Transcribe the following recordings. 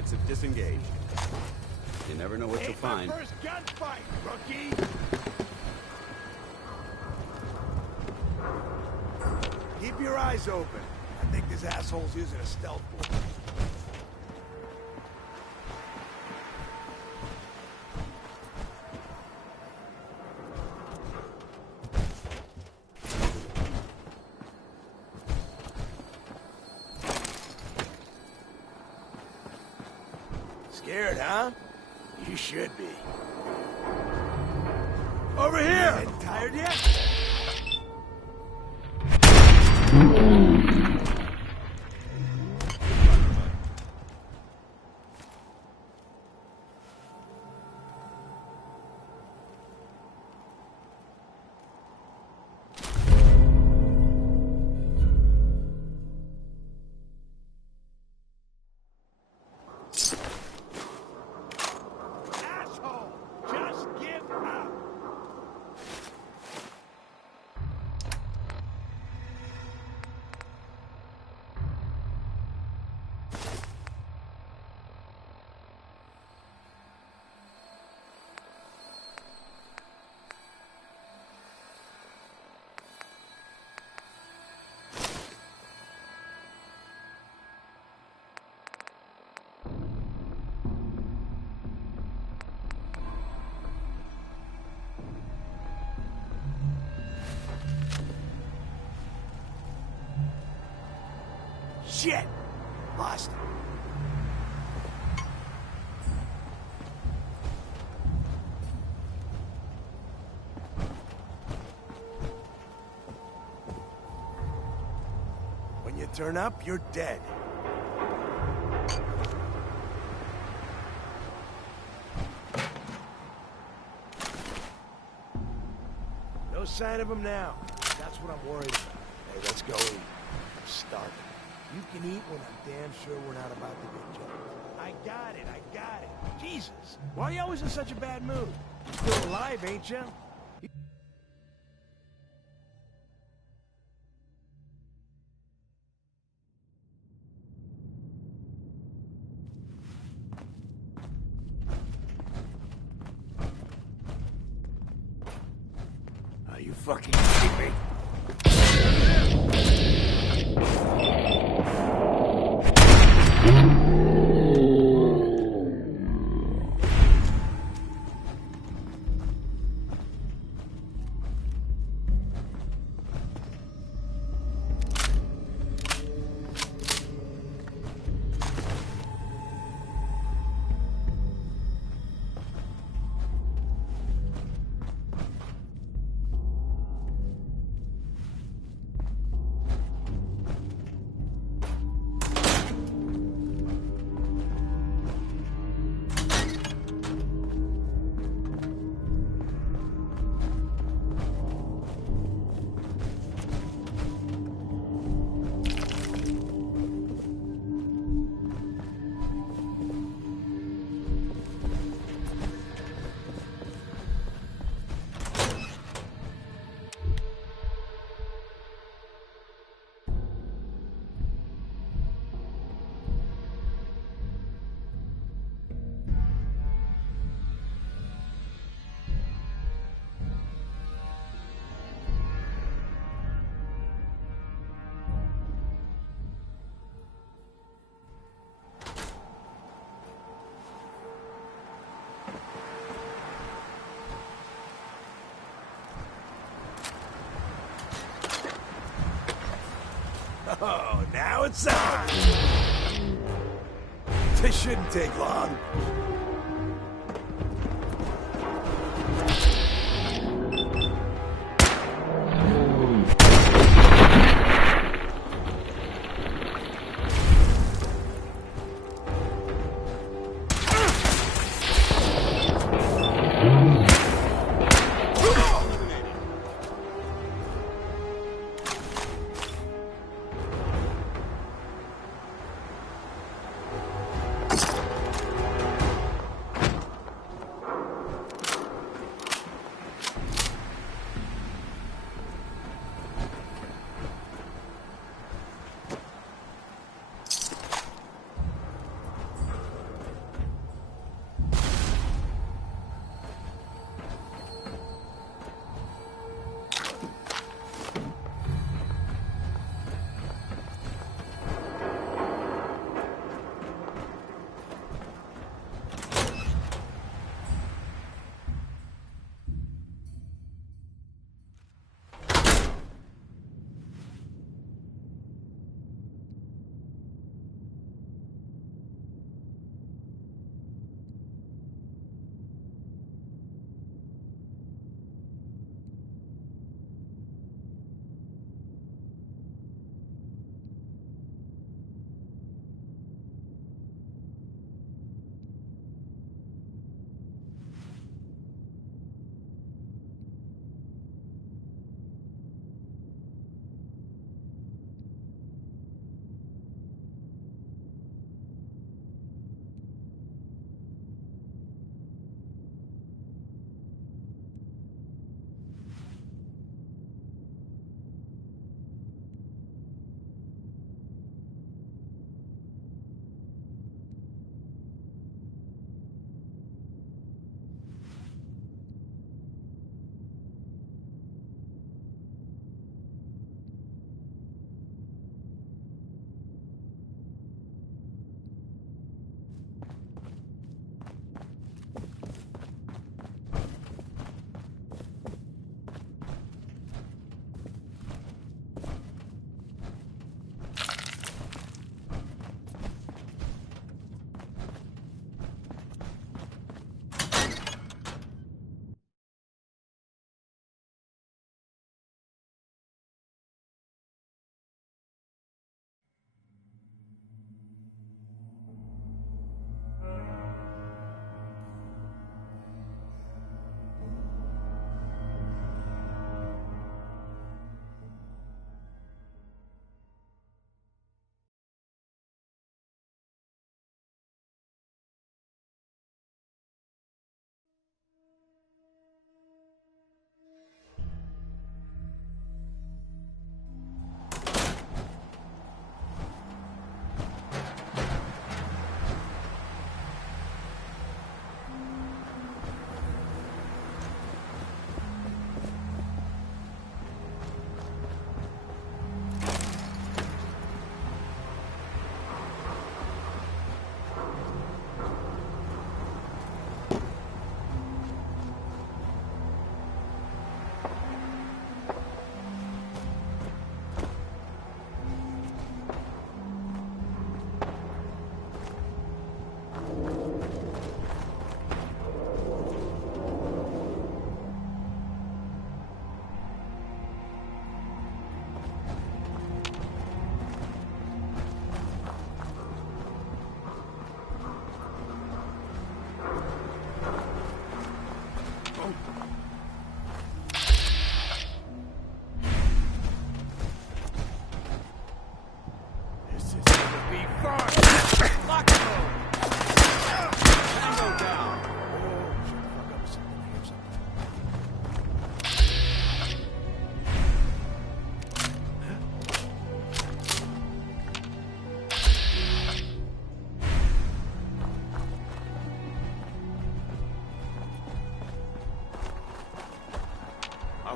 targets have disengaged. You never know what you'll find. First gunfight, rookie! Keep your eyes open. I think this asshole's using a stealth board. Scared, huh? You should be. Over here! Tired yet? Asshole! Just give up! Shit! Lost him. When you turn up, you're dead. No sign of him now. That's what I'm worried about. Hey, let's go eat. I'm starving. You can eat when I'm damn sure we're not about to get jumped. I got it, I got it. Jesus, why are you always in such a bad mood? You're still alive, ain't you? Are you fucking kidding me? Oh, now it's on! This shouldn't take long.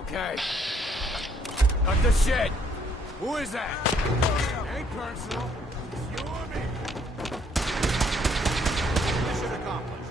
Okay. Cut the shit! Who is that? Ain't personal. It's you or me. Mission accomplished.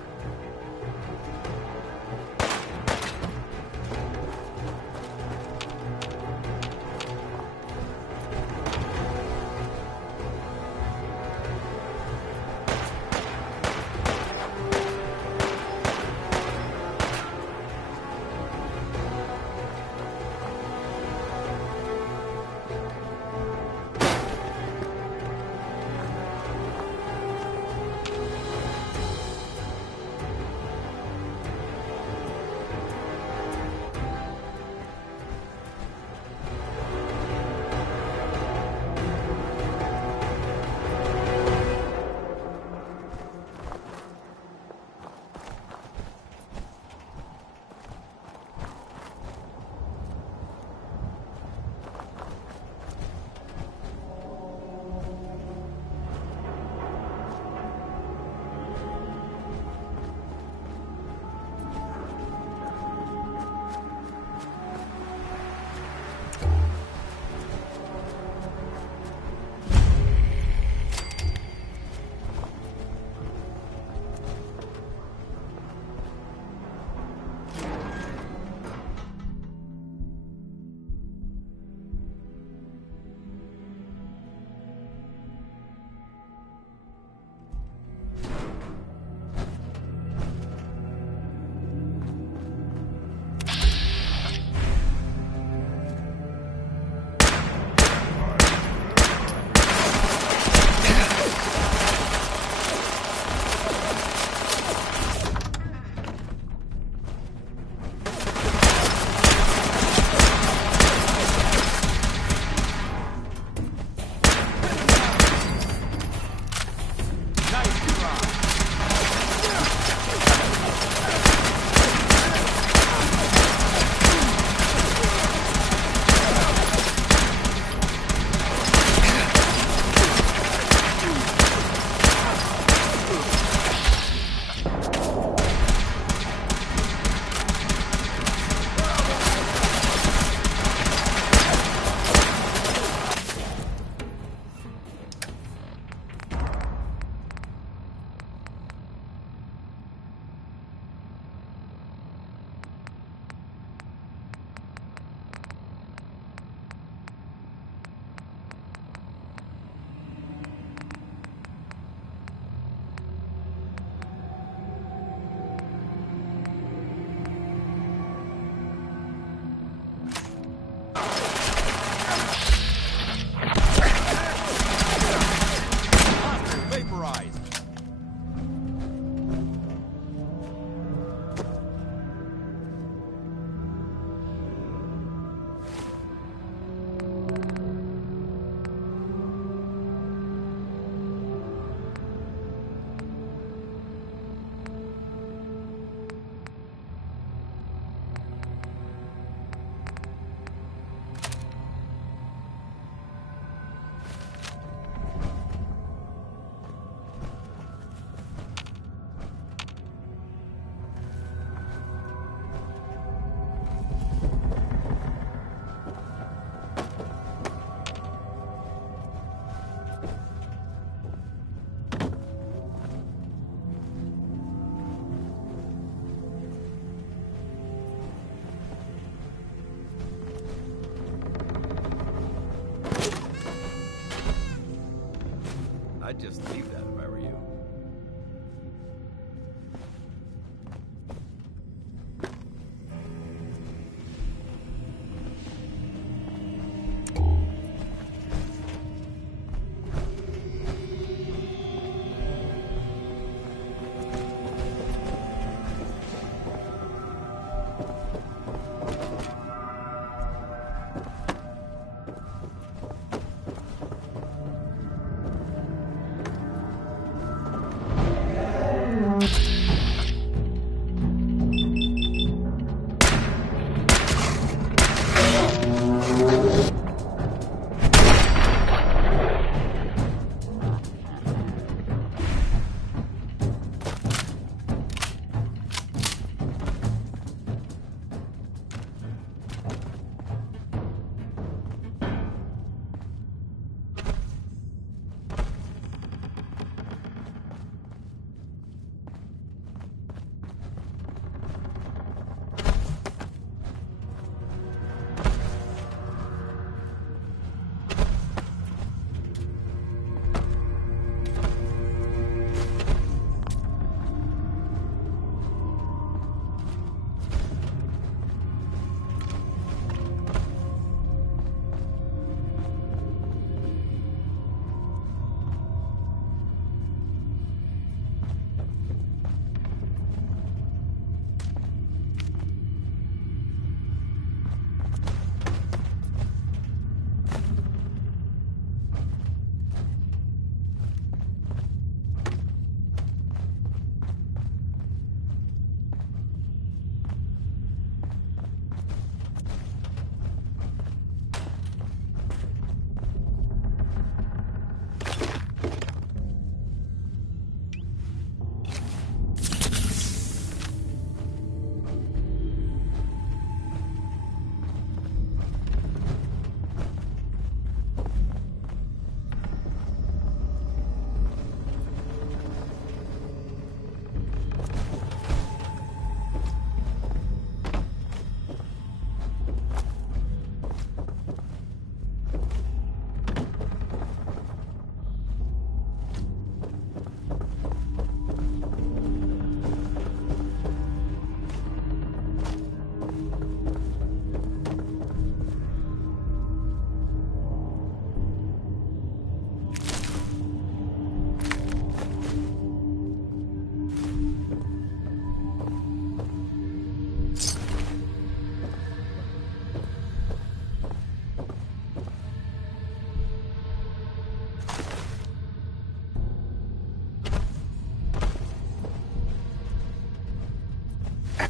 I'd just leave that if I were you.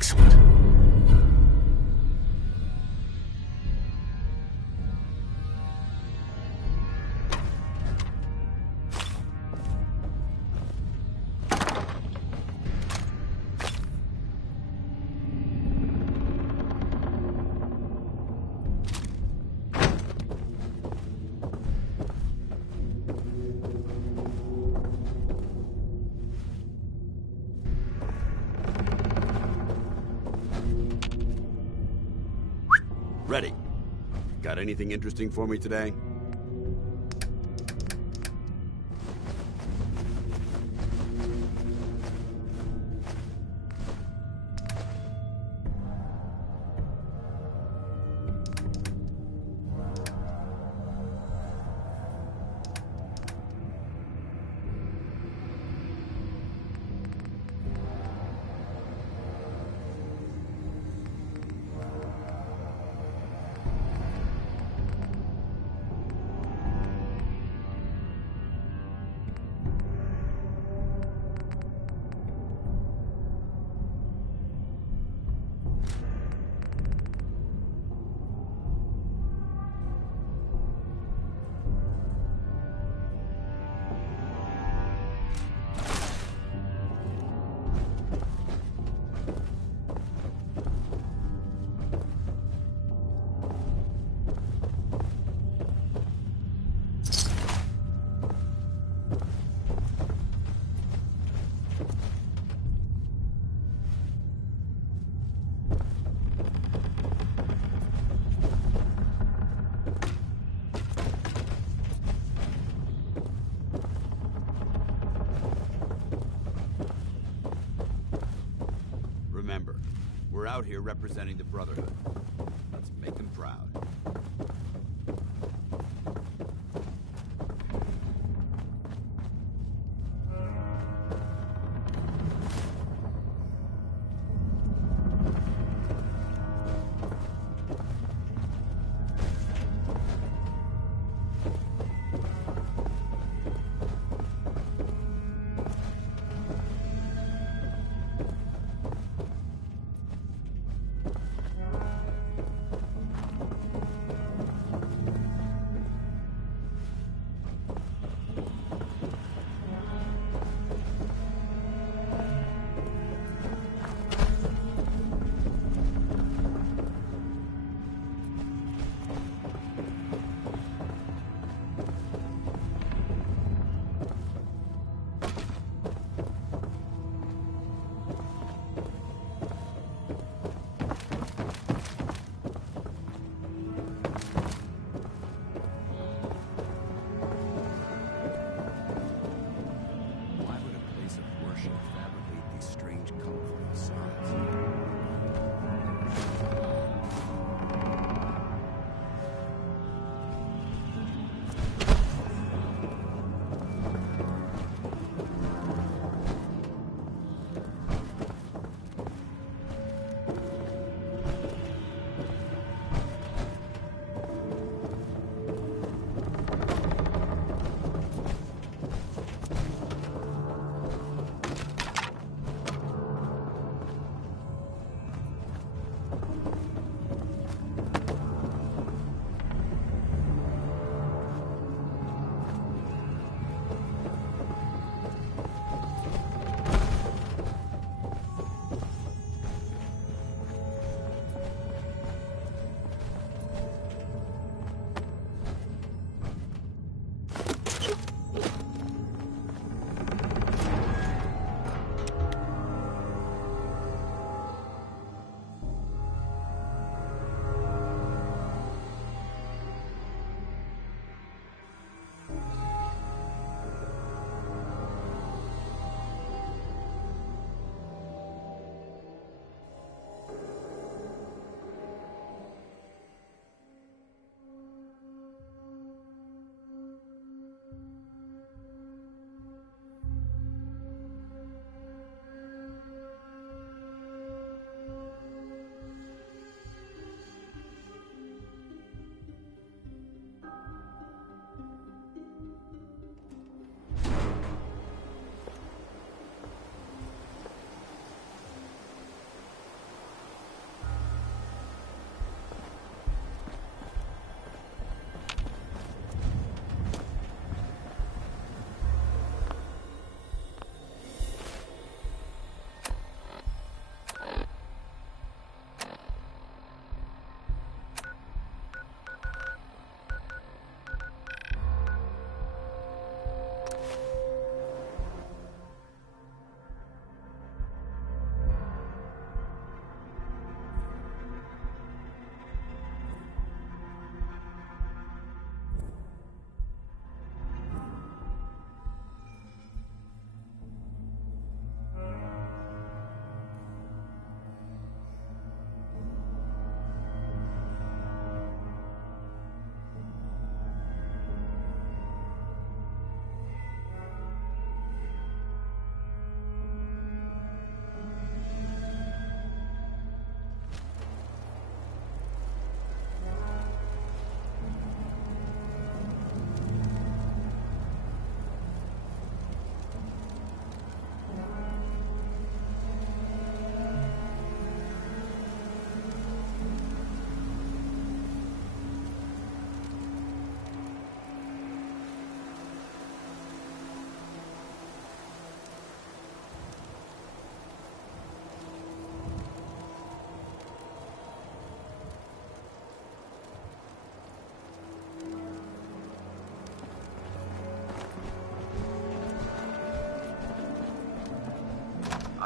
Excellent. Ready. Got anything interesting for me today? Remember, we're out here representing the Brotherhood. Let's make them proud.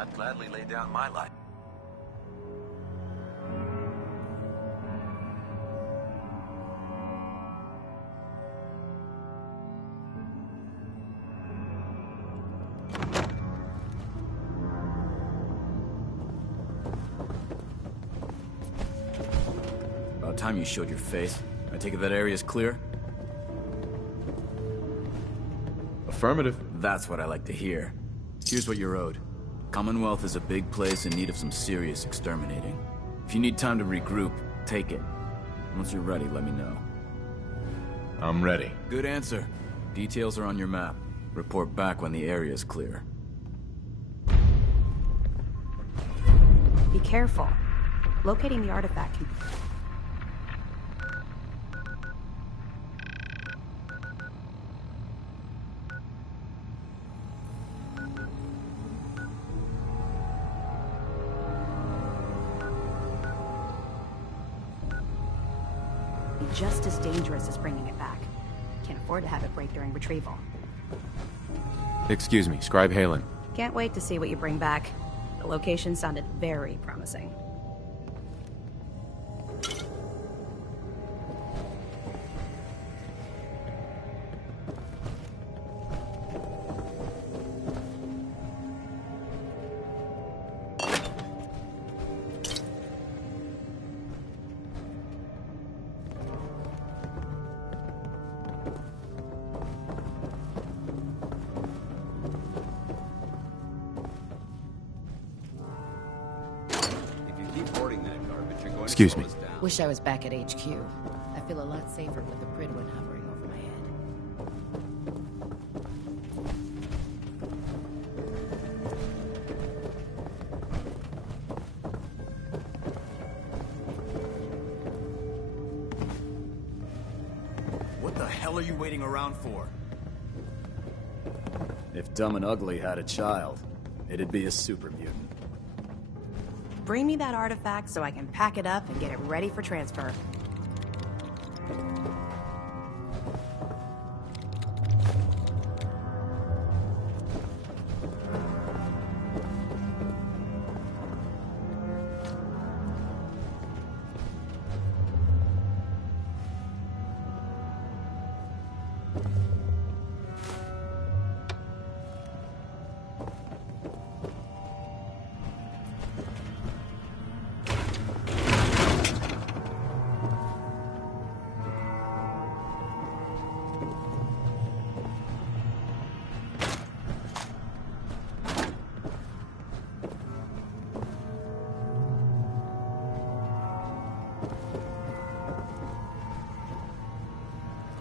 I'd gladly lay down my life. About time you showed your face. I take it that area's clear? Affirmative. That's what I like to hear. Here's what you're owed. Commonwealth is a big place in need of some serious exterminating. If you need time to regroup, take it. Once you're ready, let me know. I'm ready. Good answer. Details are on your map. Report back when the area is clear. Be careful. Locating the artifact can... be just as dangerous as bringing it back. Can't afford to have it break during retrieval. Excuse me, Scribe Halen. Can't wait to see what you bring back. The location sounded very promising. Excuse me. Wish I was back at HQ. I feel a lot safer with the Pridwin hovering over my head. What the hell are you waiting around for? If Dumb and Ugly had a child, it'd be a super mutant. Bring me that artifact so I can pack it up and get it ready for transfer.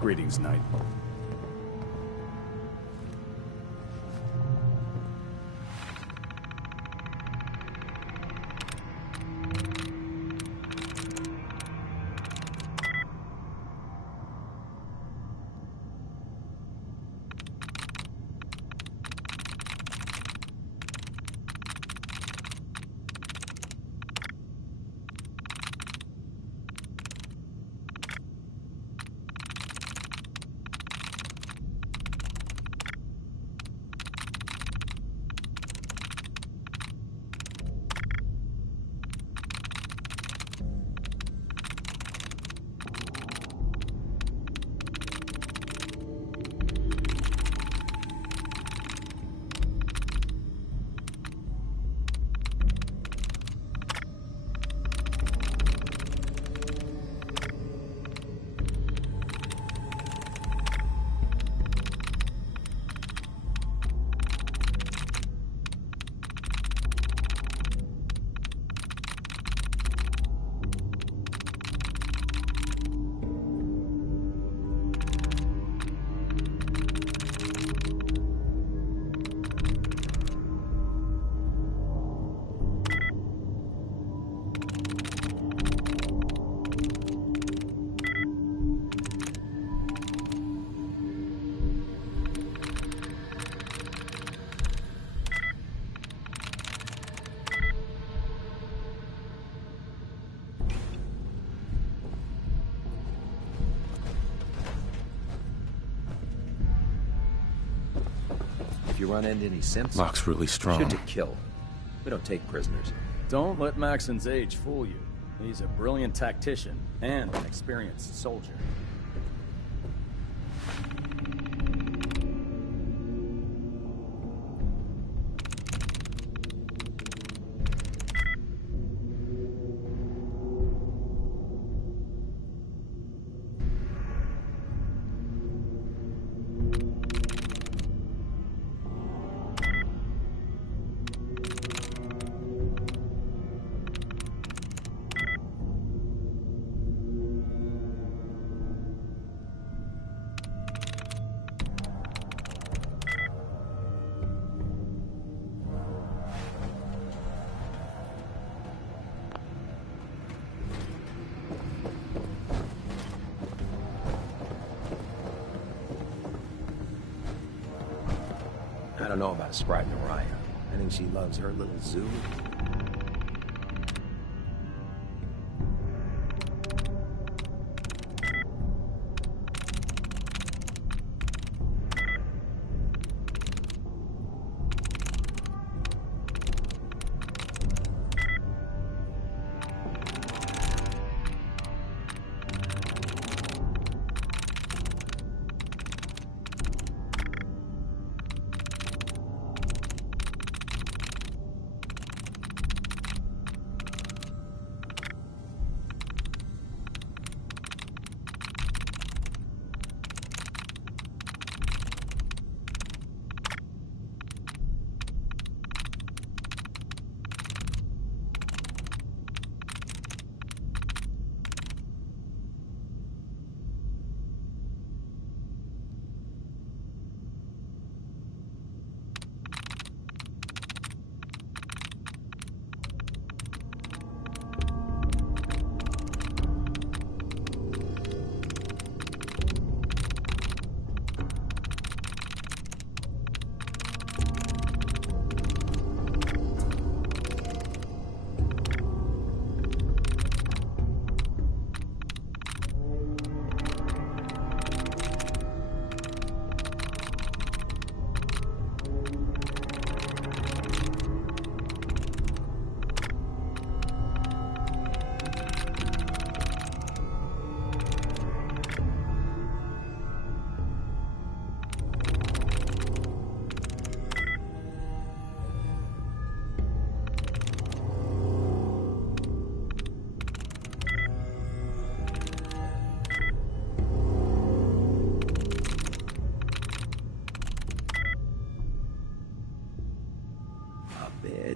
Greetings, Knight. If you run into any symptoms, Lock's really strong. shoot to kill. We don't take prisoners. Don't let Maxon's age fool you. He's a brilliant tactician and an experienced soldier. I don't know about Sprite Mariah. I think she loves her little zoo.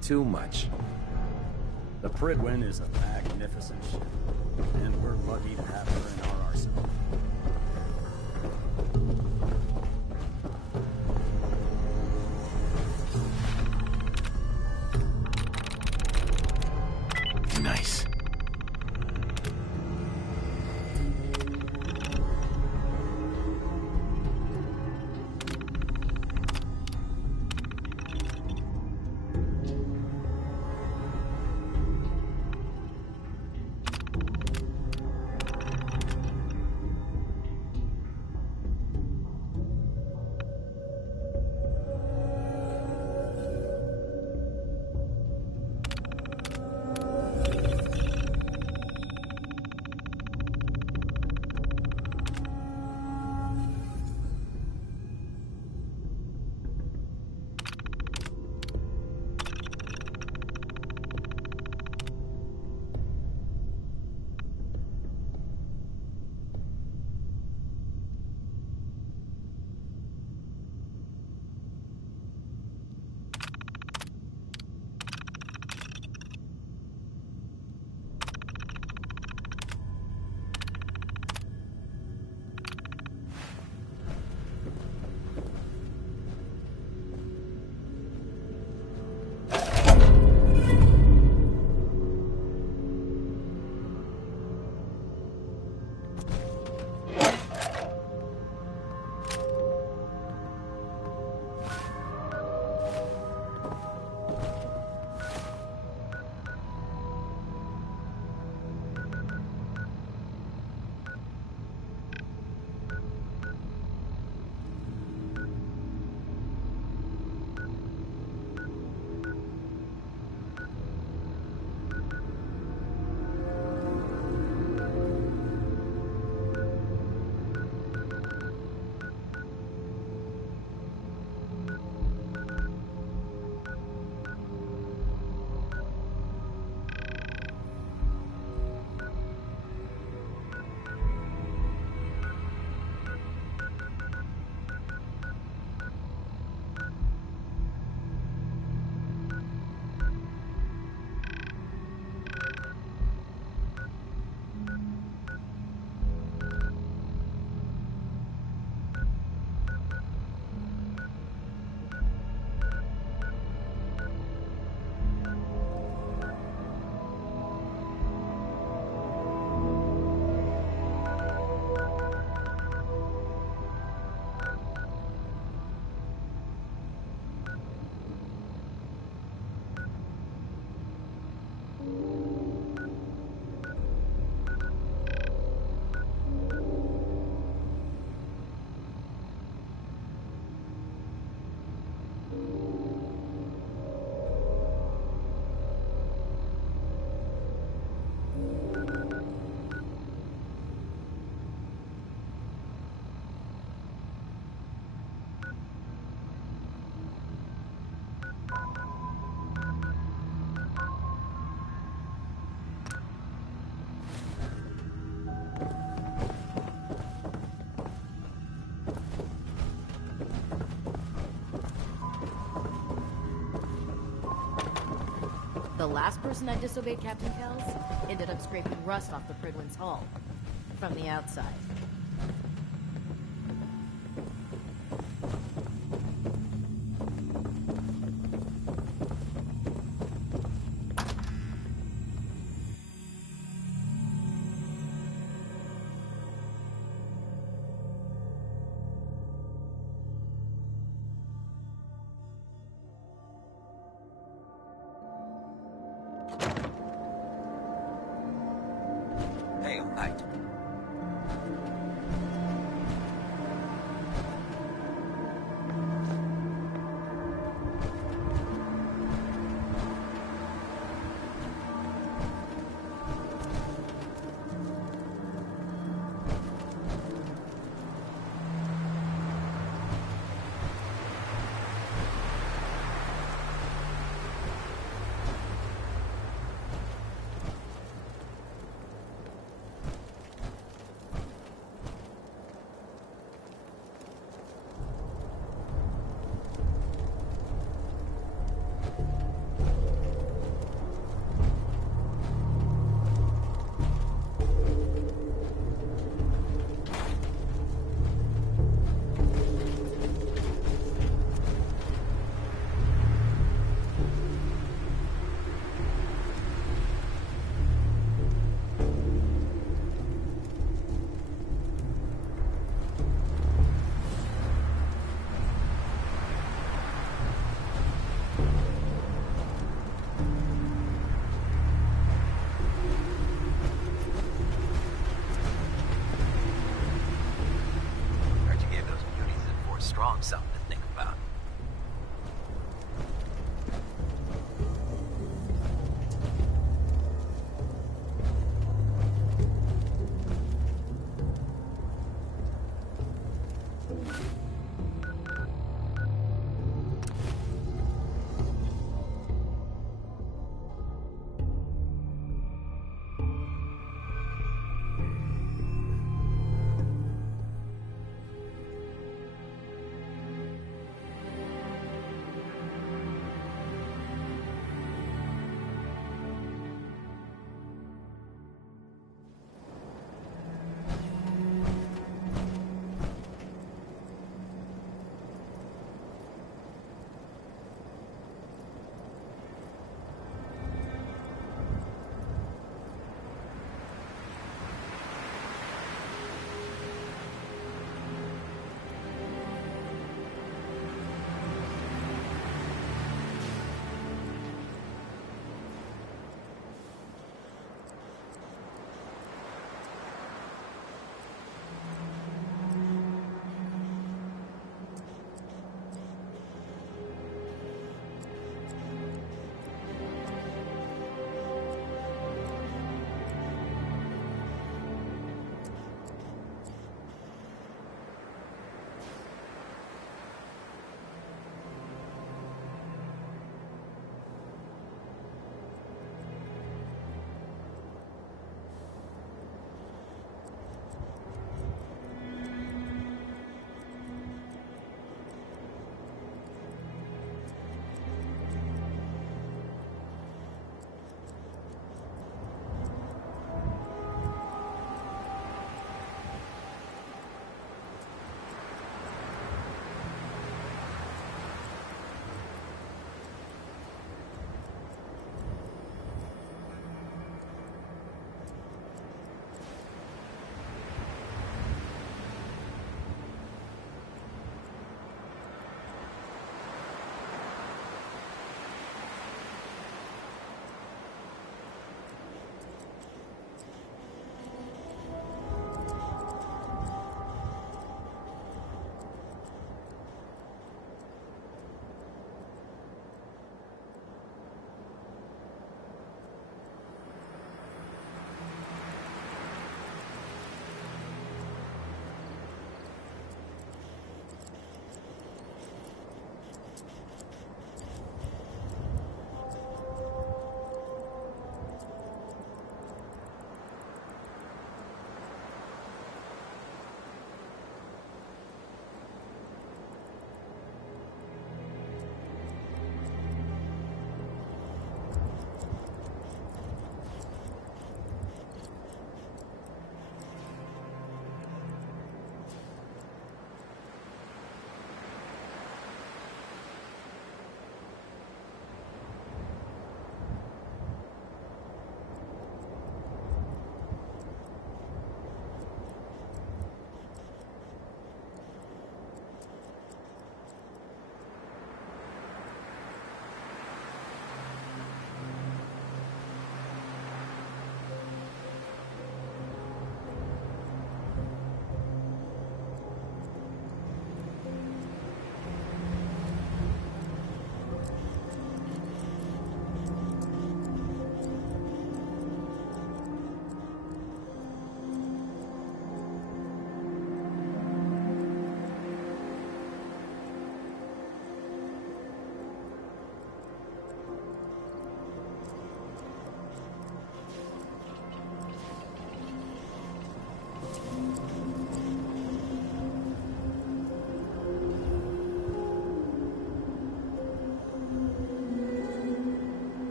Too much. The Pridwin is a magnificent ship, and we're lucky to have her in our arsenal. Nice. The last person that disobeyed Captain Kells ended up scraping rust off the Pridwin's hull. From the outside. Hail, Knight. Strong something to think about.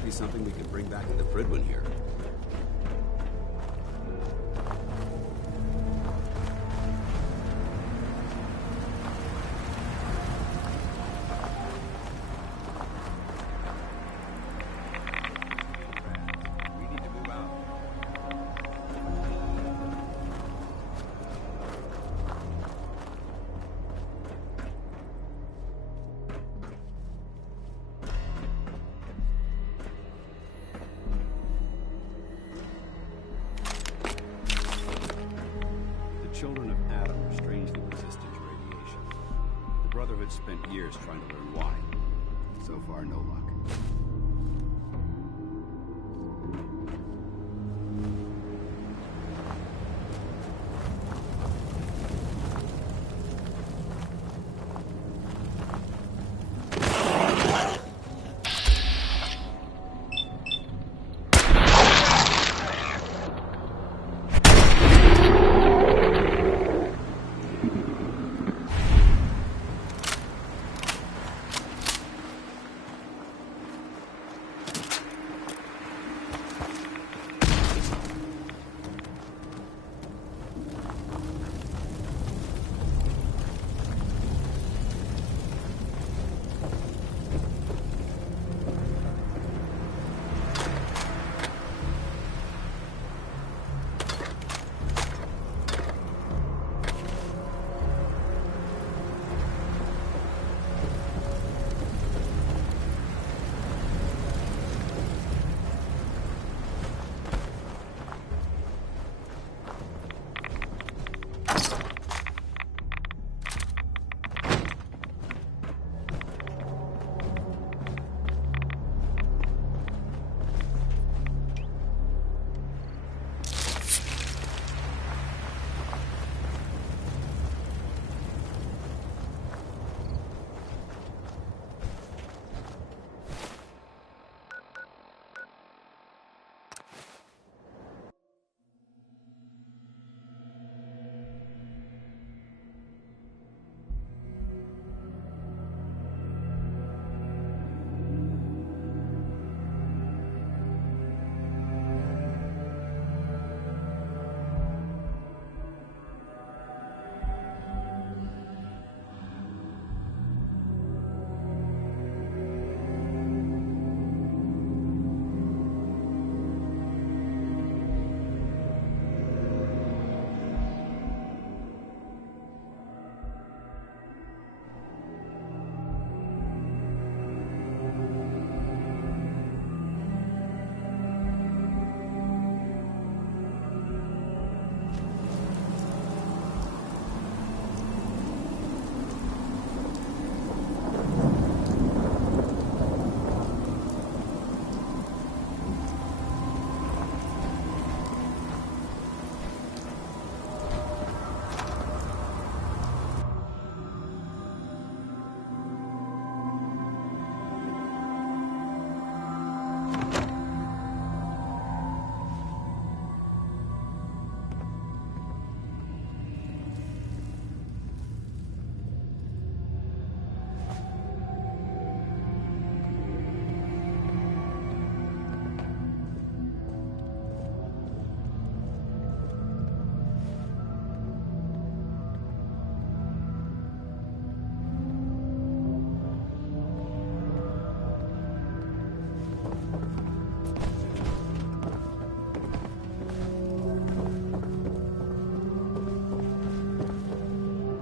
might be something we could bring back to the Fridwin here. Children of Adam are strangely resistant to radiation. The Brotherhood spent years trying to learn why. So far, no luck.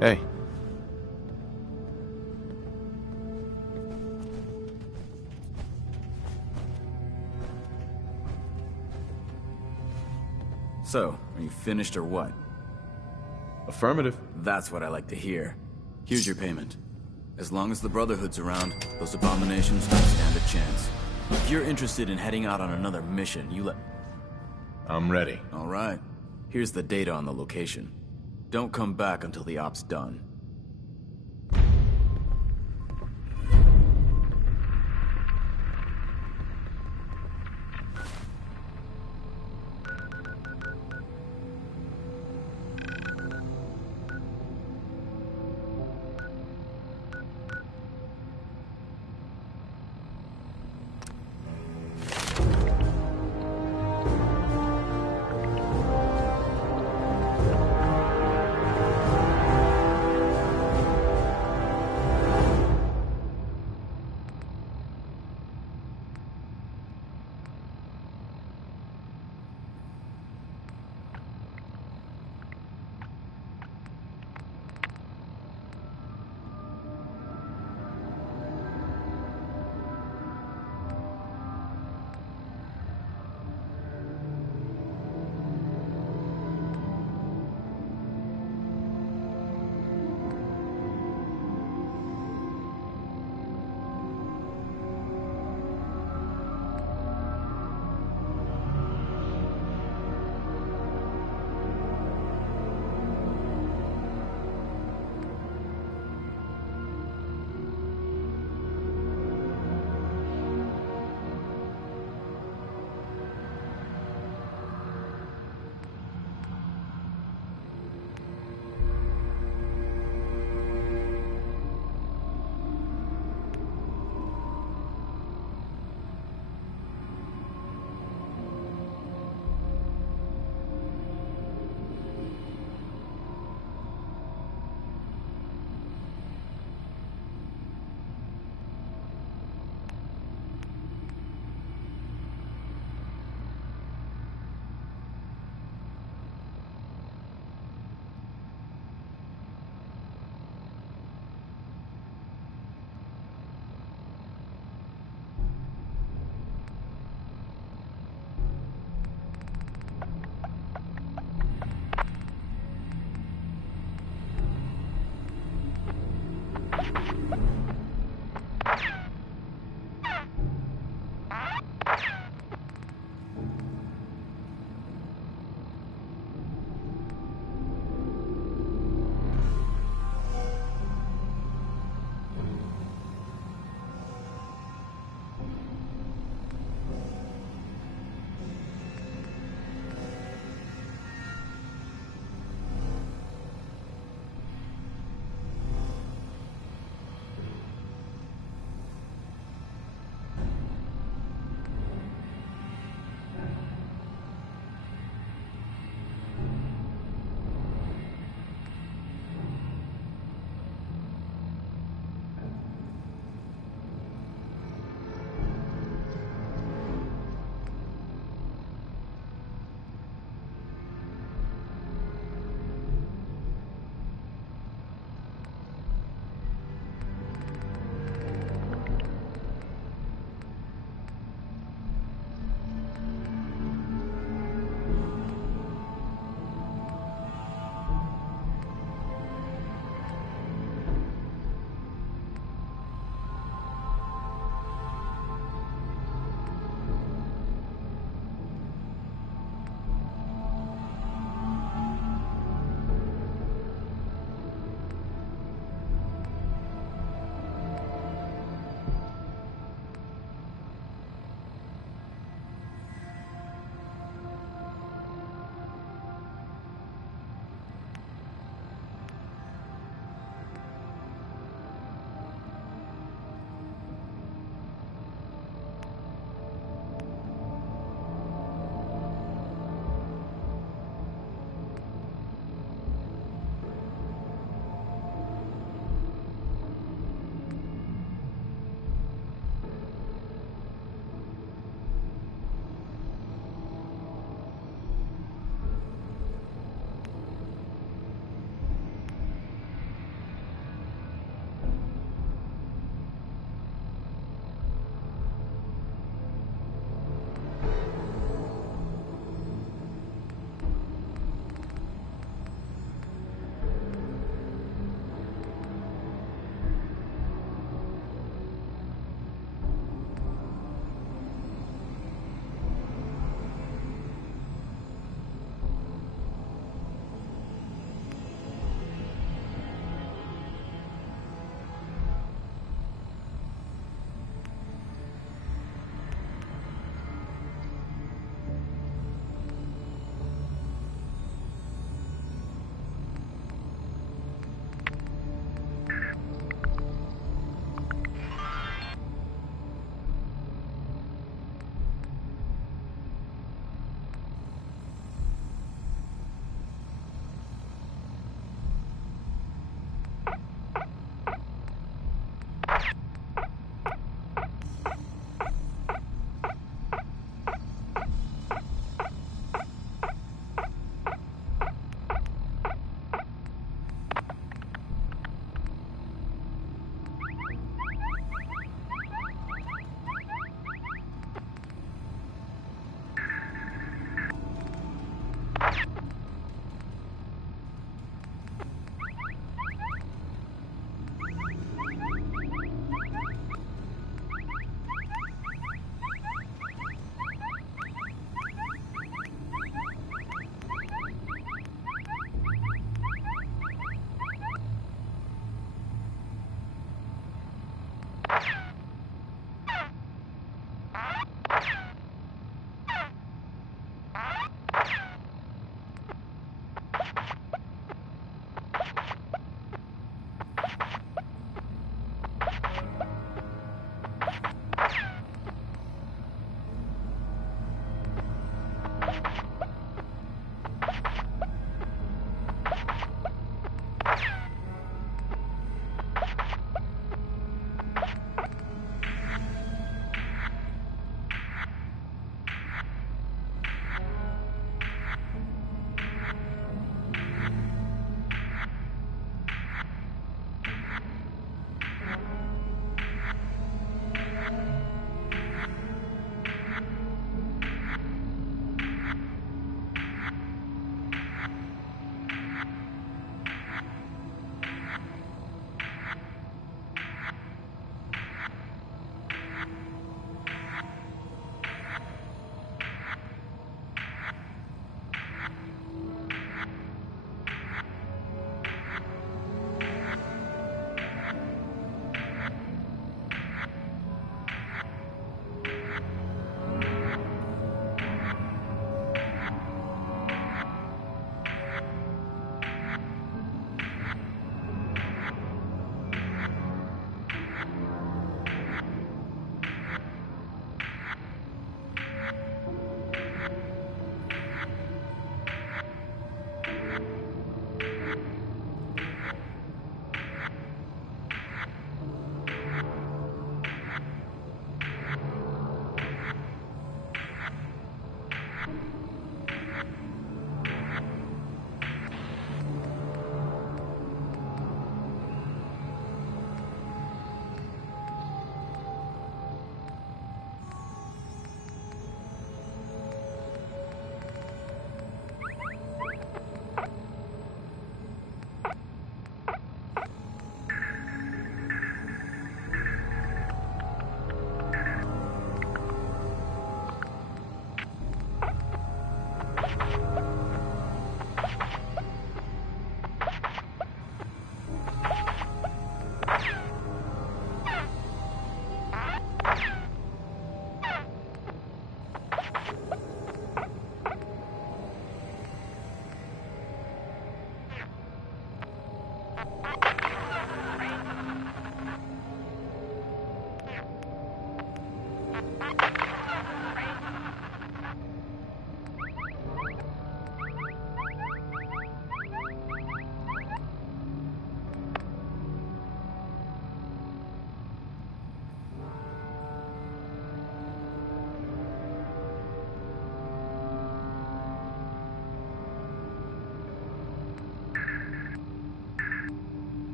Hey. So, are you finished or what? Affirmative. That's what I like to hear. Here's your payment. As long as the Brotherhood's around, those abominations don't stand a chance. If you're interested in heading out on another mission, you let... I'm ready. All right. Here's the data on the location. Don't come back until the op's done.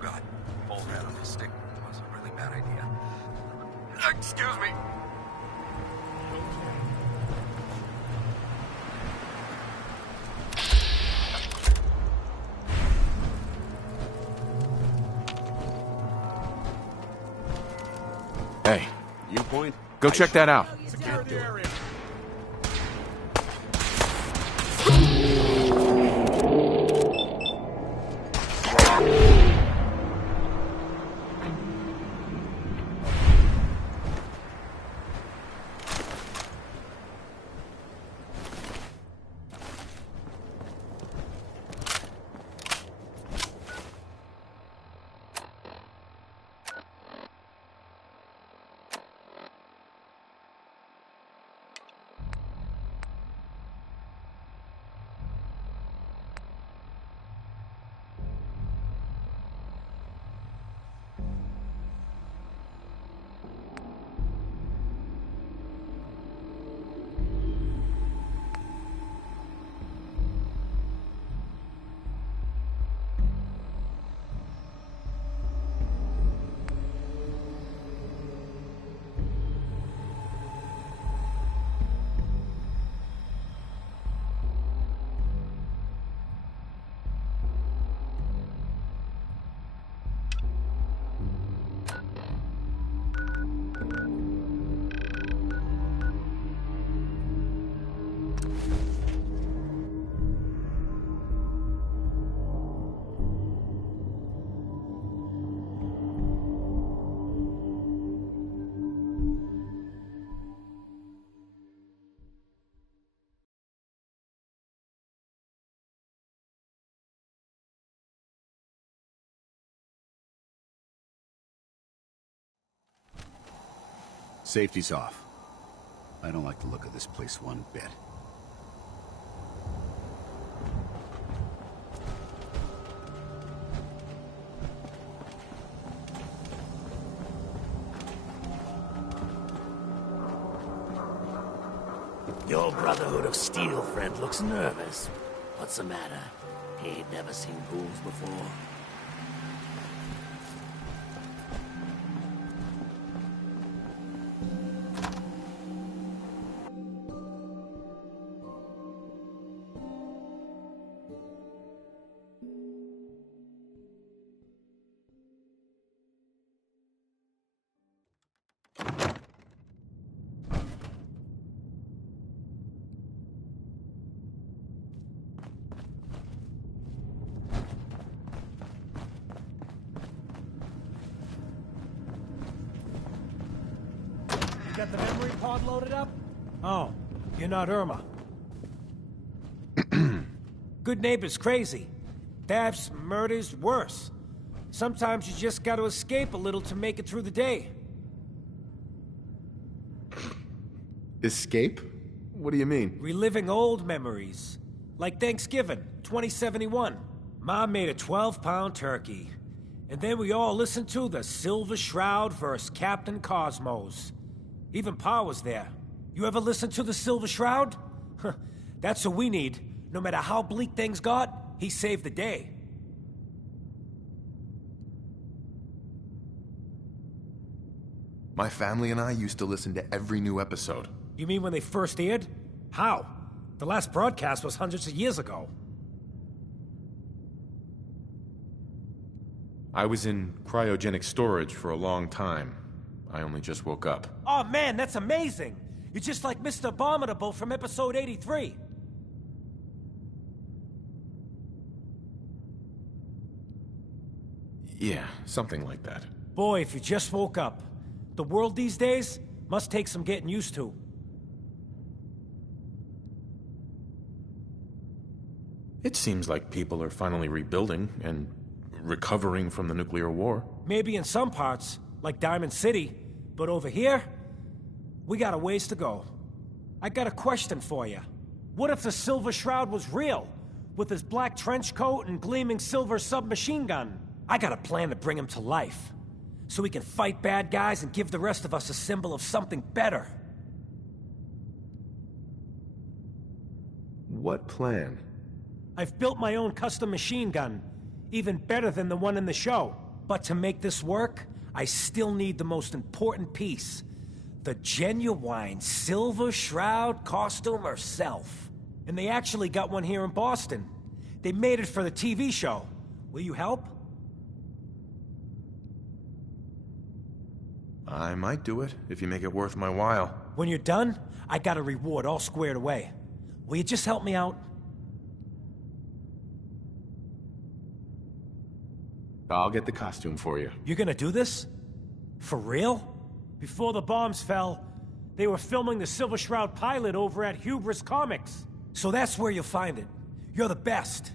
God. Bald head on his stick was a really bad idea. Excuse me. Hey, Viewpoint? go check that out. Secure the area. Safety's off. I don't like the look of this place one bit. Your Brotherhood of Steel friend looks nervous. What's the matter? He ain't never seen ghouls before. Got the memory pod loaded up? Oh, you're not Irma. Good neighbor's crazy. Thefts, murders, worse. Sometimes you just gotta escape a little to make it through the day. Escape? What do you mean? Reliving old memories. Like Thanksgiving, 2071. Mom made a 12-pound turkey. And then we all listened to the Silver Shroud vs. Captain Cosmos. Even Pa was there. You ever listen to the Silver Shroud? That's what we need. No matter how bleak things got, he saved the day. My family and I used to listen to every new episode. You mean when they first aired? How? The last broadcast was hundreds of years ago. I was in cryogenic storage for a long time. I only just woke up. Oh man, that's amazing! You're just like Mr. Abominable from episode 83. Yeah, something like that. Boy, if you just woke up. The world these days must take some getting used to. It seems like people are finally rebuilding and recovering from the nuclear war. Maybe in some parts, like Diamond City, but over here, we got a ways to go. I got a question for you. What if the Silver Shroud was real, with his black trench coat and gleaming silver submachine gun? I got a plan to bring him to life, so we can fight bad guys and give the rest of us a symbol of something better. What plan? I've built my own custom machine gun, even better than the one in the show. But to make this work, I still need the most important piece. The genuine Silver Shroud costume herself. And they actually got one here in Boston. They made it for the TV show. Will you help? I might do it, if you make it worth my while. When you're done, I got a reward all squared away. Will you just help me out? I'll get the costume for you. You're gonna do this? For real? Before the bombs fell, they were filming the Silver Shroud pilot over at Hubris Comics. So that's where you'll find it. You're the best.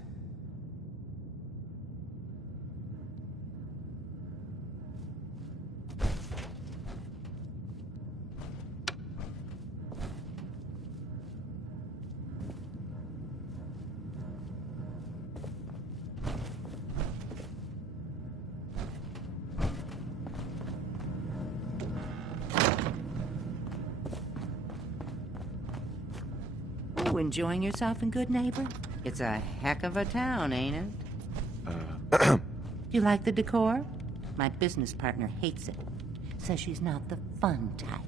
Enjoying yourself in Good Neighbor? It's a heck of a town, ain't it? You like the decor? My business partner hates it. Says she's not the fun type.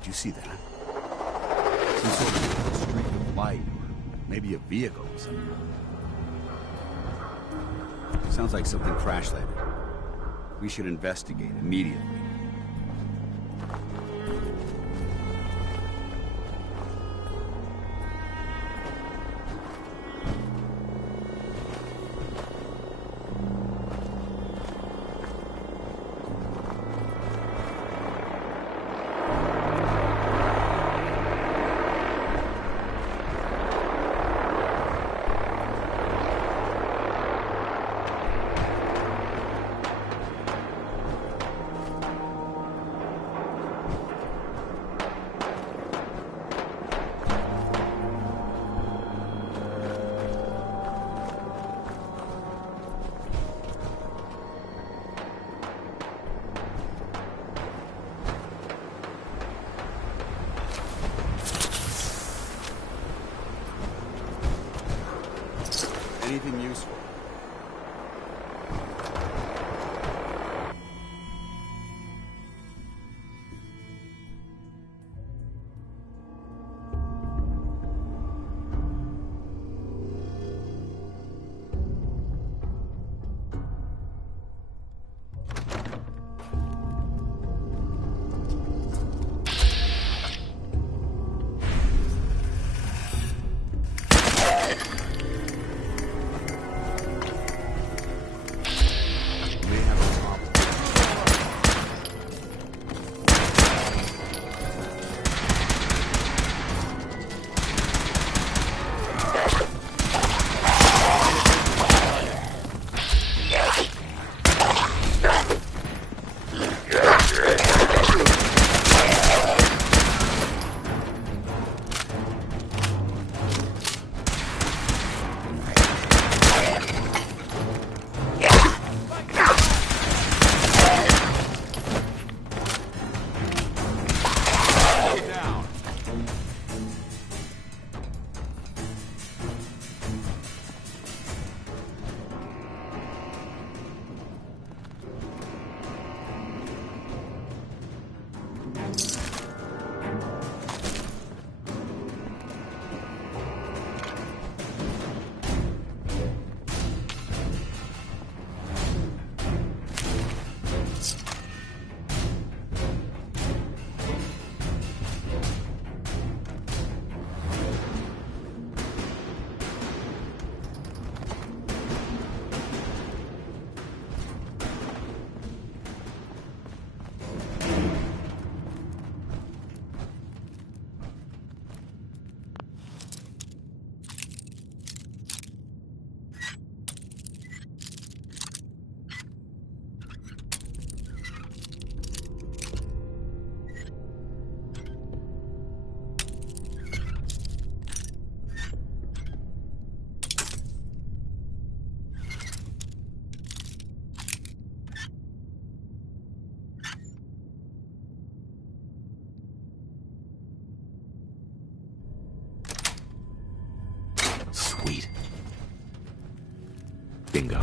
Did you see that? Some sort of streak of light, or maybe a vehicle or something. Sounds like something crash landed. We should investigate immediately. Anything useful? Sweet. Bingo.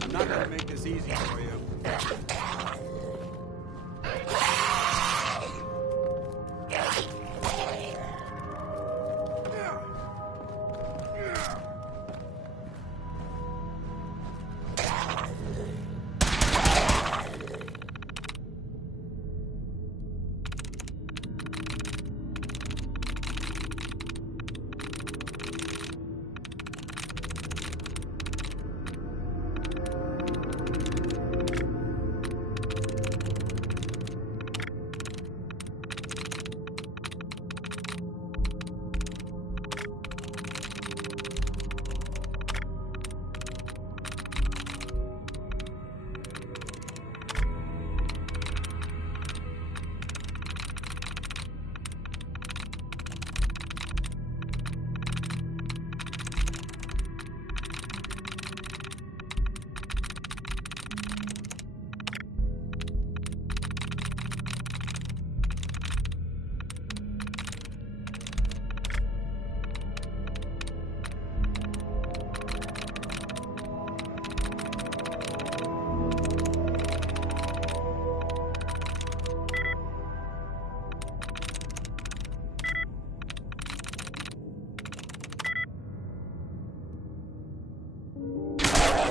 I'm not gonna make this easy for you.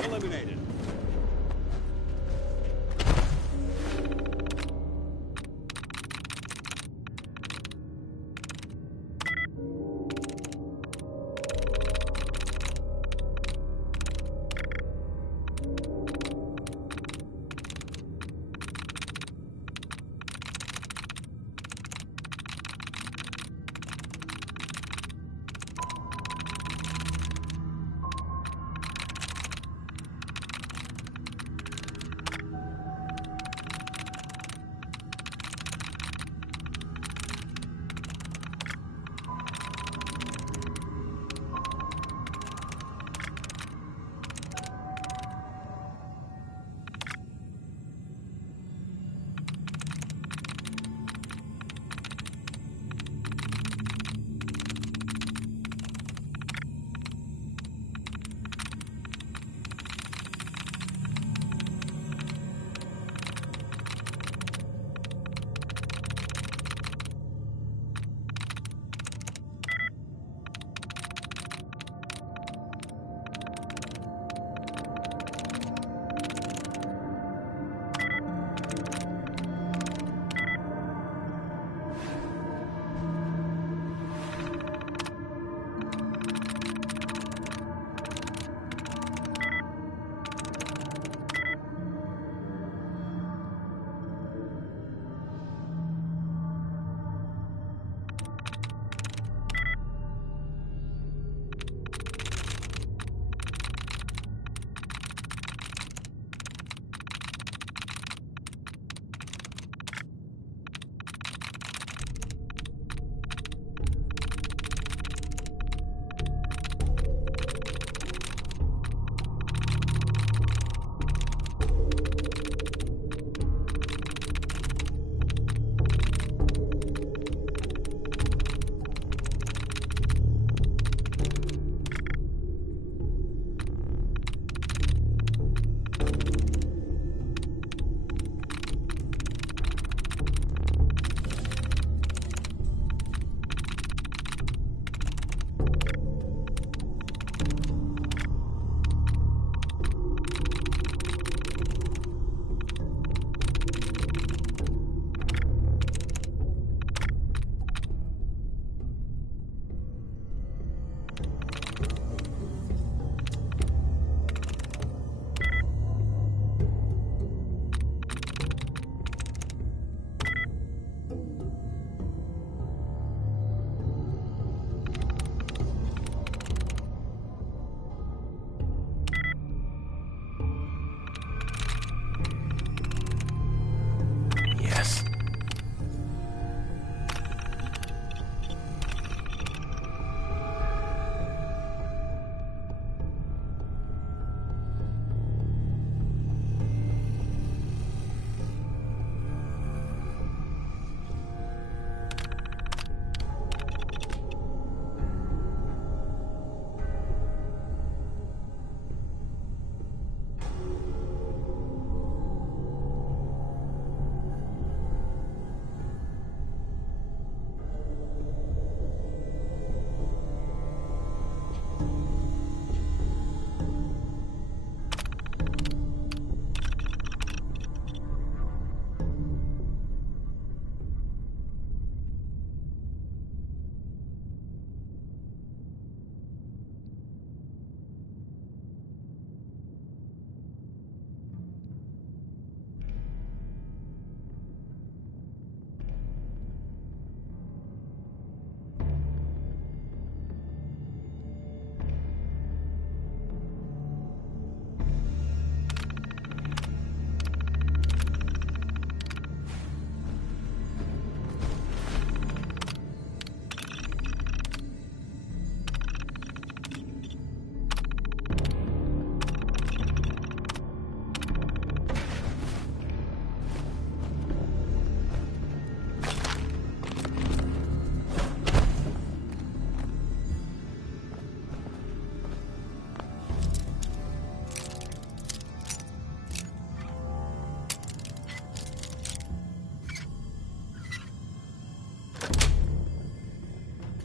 Eliminated.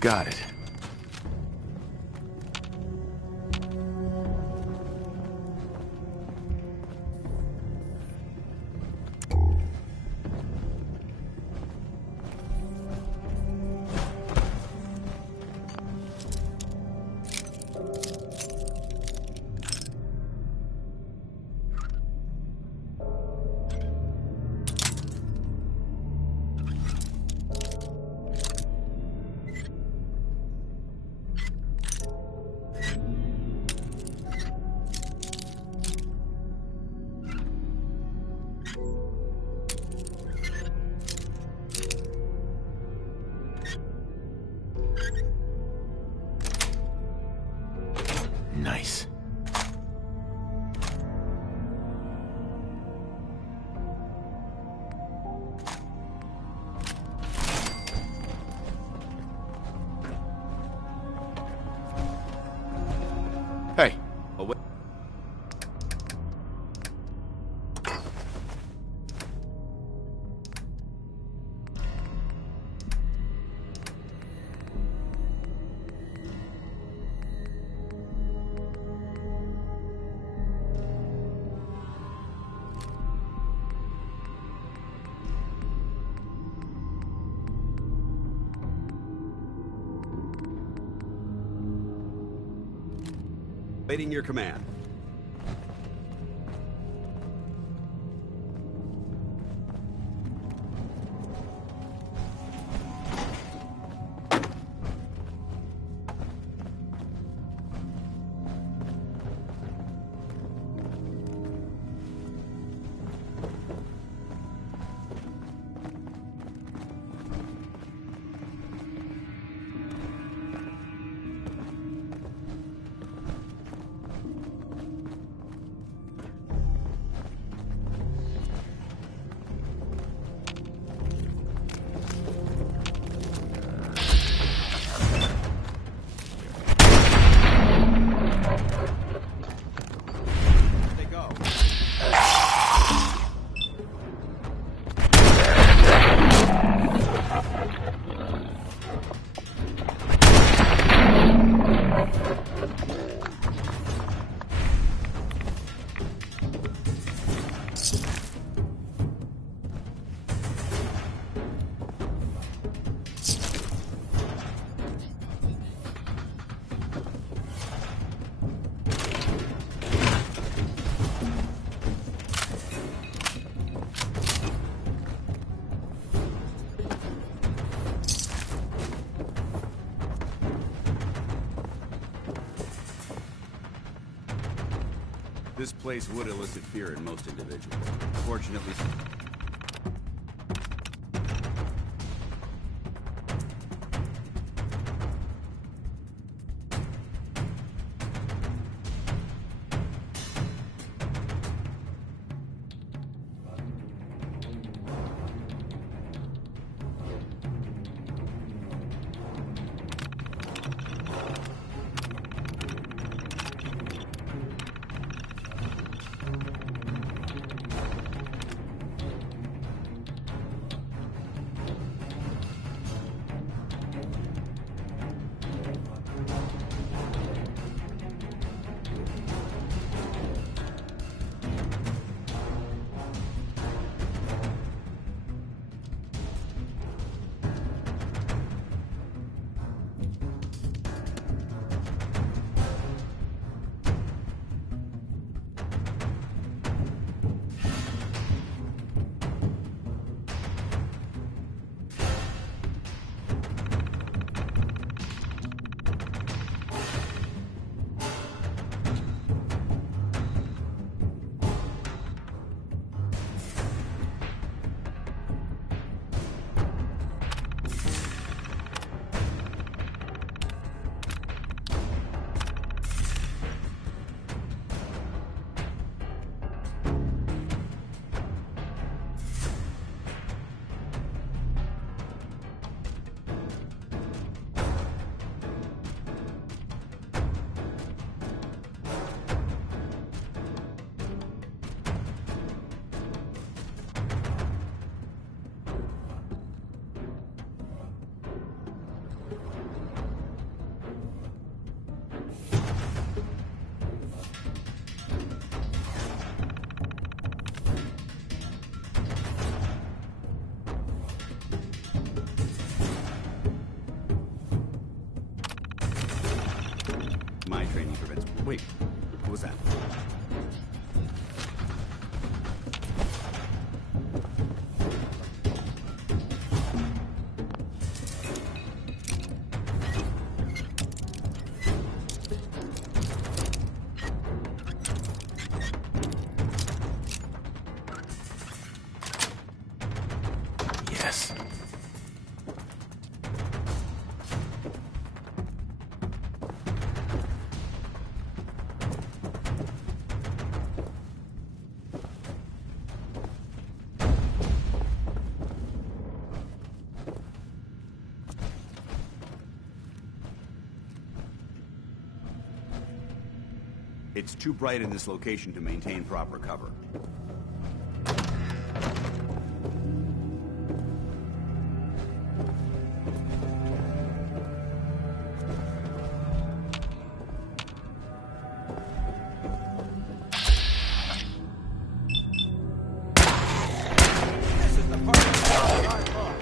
Got it. Nice. Hey, away. Waiting your command. This place would elicit fear in most individuals. Fortunately... Wait, what was that? Yes. It's too bright in this location to maintain proper cover. This is the part of the hard part.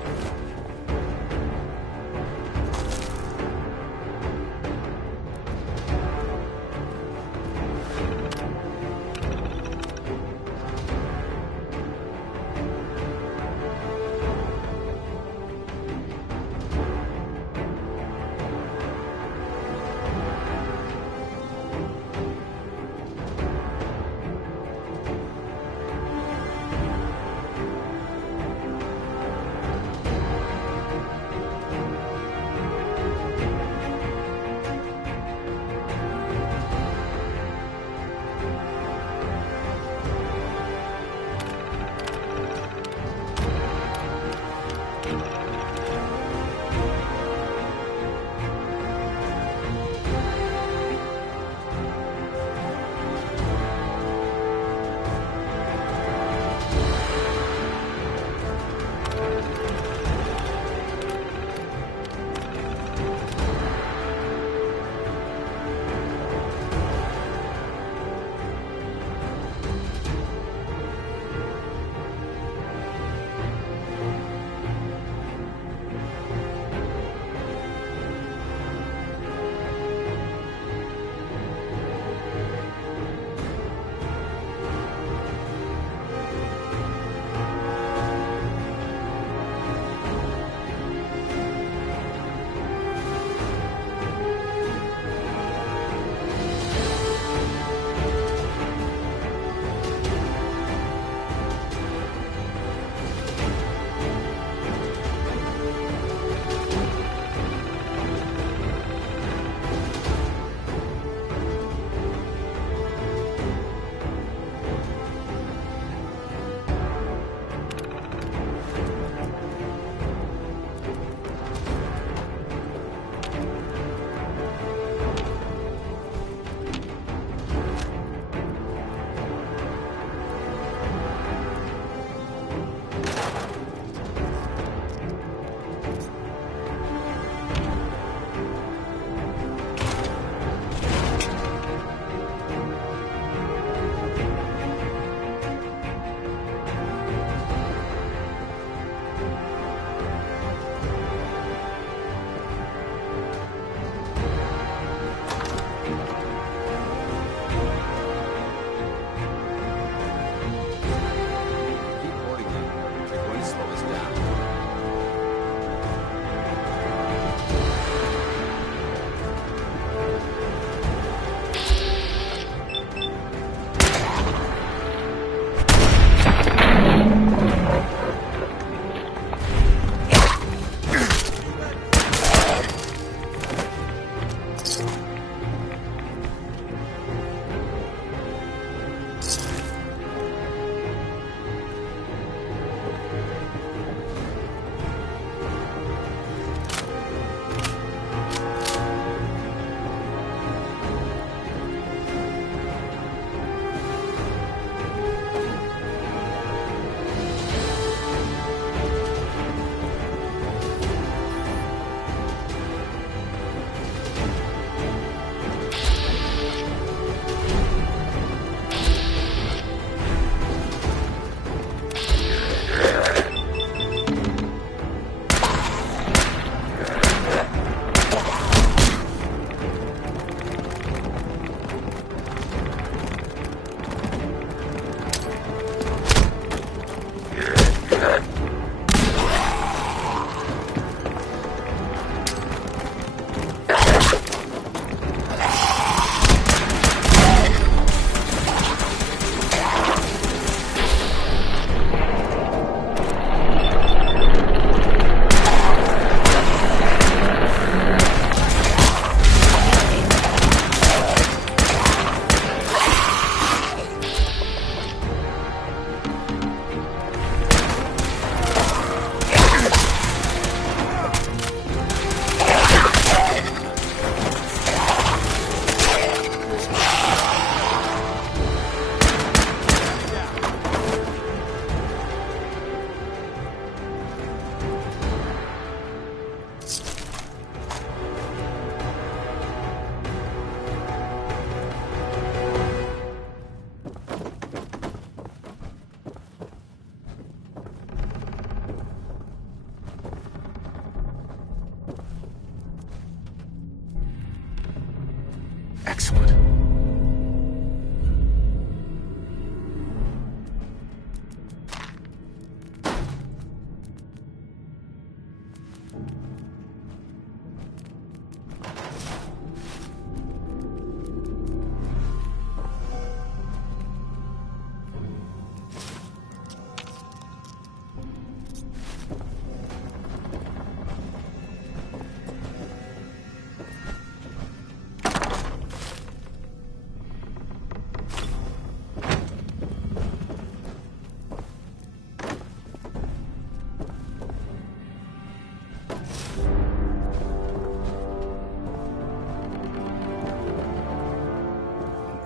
Excellent.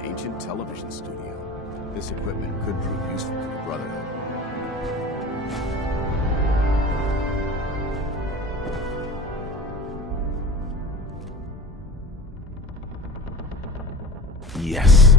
Ancient television studio. This equipment could prove useful to the Brotherhood. Yes.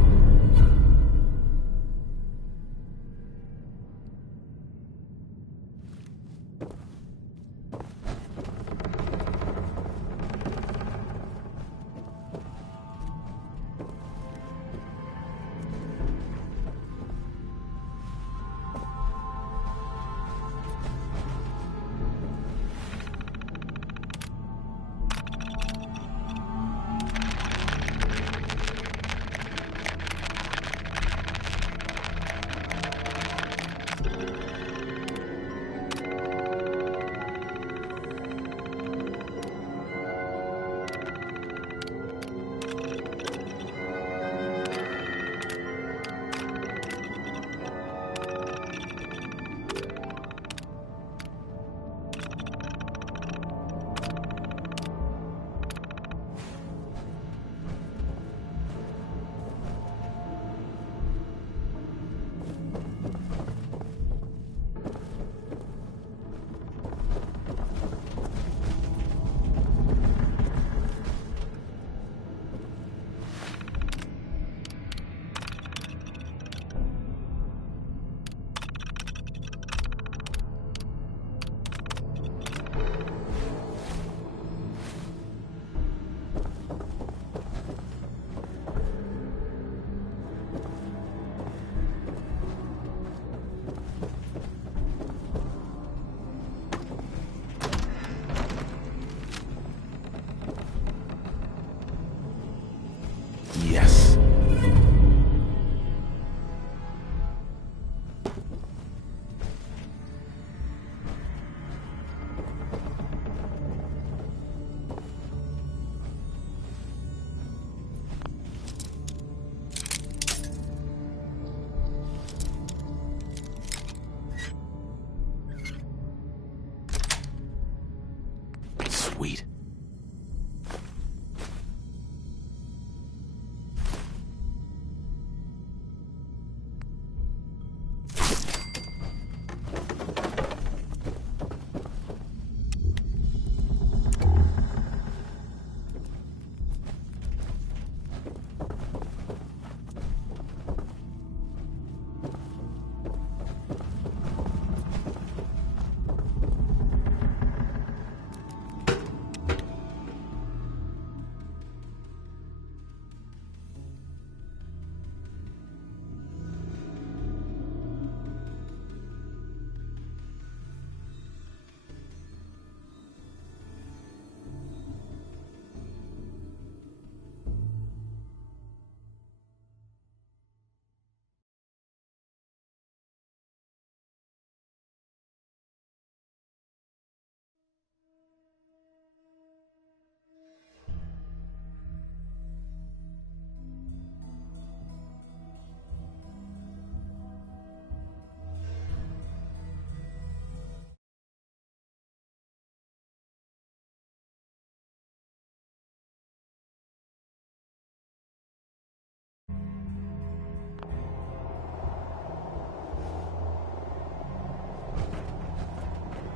Yes. Sweet.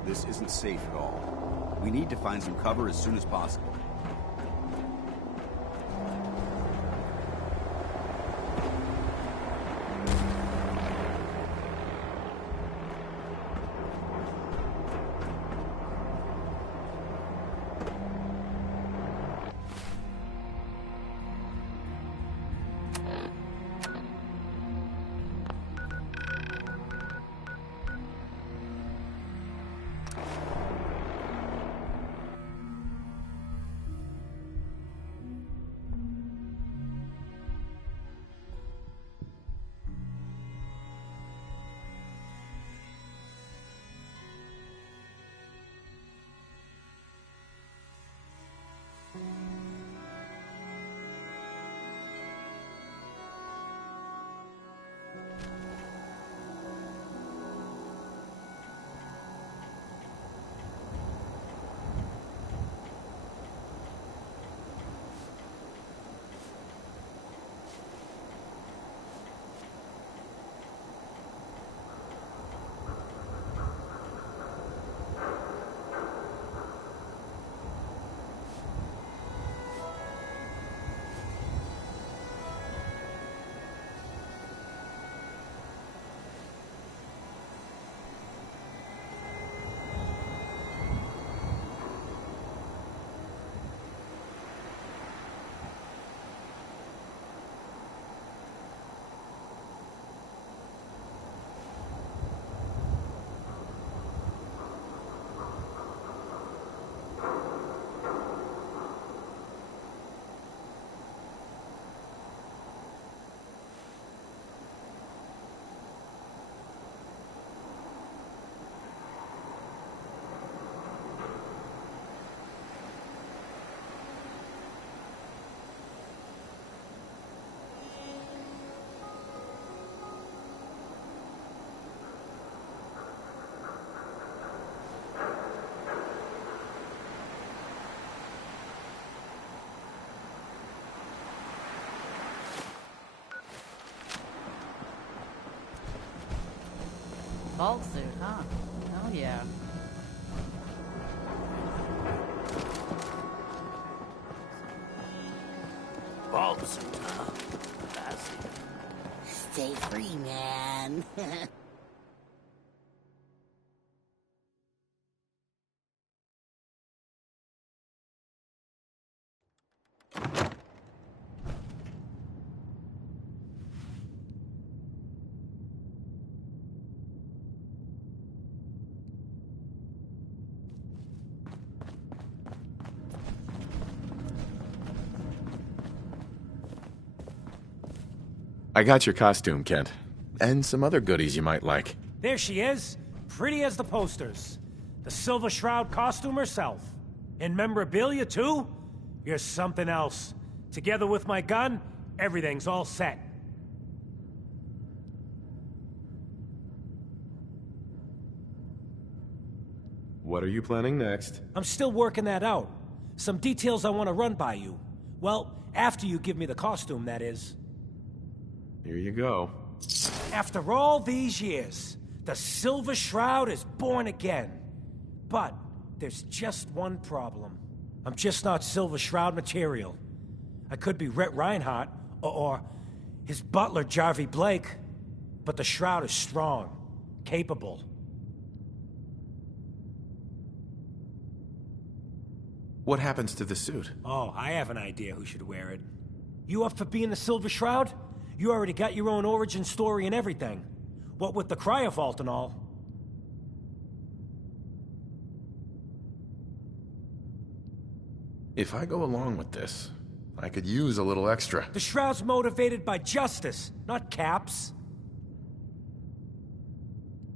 This isn't safe at all. We need to find some cover as soon as possible. Vault suit, huh? Oh, yeah. Vault suit, huh? I see. Stay free, man. I got your costume, Kent. And some other goodies you might like. There she is, pretty as the posters. The Silver Shroud costume herself. And memorabilia, too? You're something else. Together with my gun, everything's all set. What are you planning next? I'm still working that out. Some details I want to run by you. Well, after you give me the costume, that is. Here you go. After all these years, the Silver Shroud is born again. But there's just one problem. I'm just not Silver Shroud material. I could be Rhett Reinhardt, or his butler, Jarvie Blake. But the Shroud is strong, capable. What happens to the suit? Oh, I have an idea who should wear it. You up for being the Silver Shroud? You already got your own origin story and everything. What with the cryo vault and all. If I go along with this, I could use a little extra. The Shroud's motivated by justice, not caps.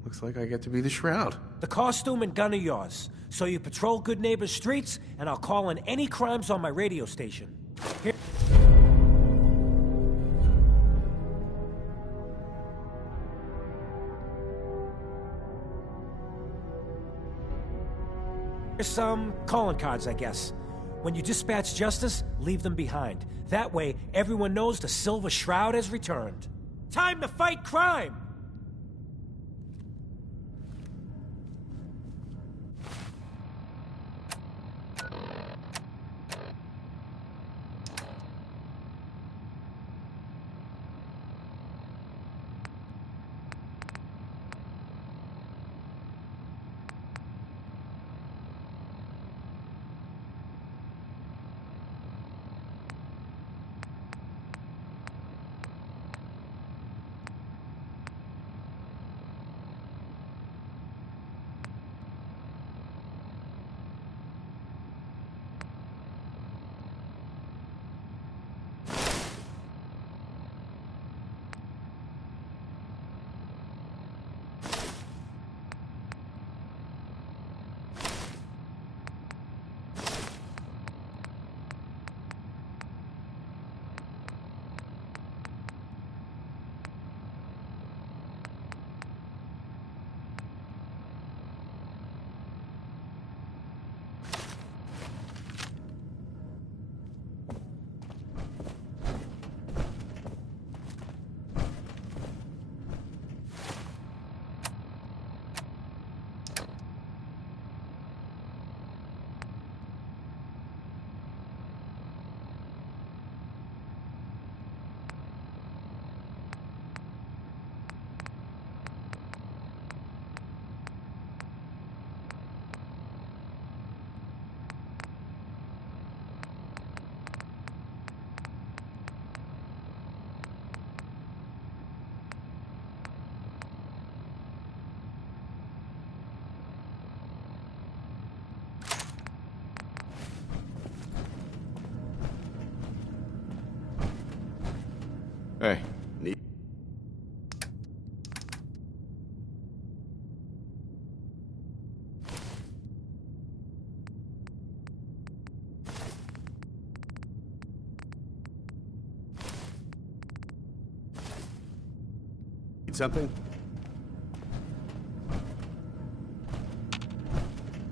Looks like I get to be the Shroud. The costume and gun are yours. So you patrol Good Neighbor's streets, and I'll call in any crimes on my radio station. Here's some calling cards, I guess. When you dispatch justice, leave them behind. That way, everyone knows the Silver Shroud has returned. Time to fight crime! Hey. Need something?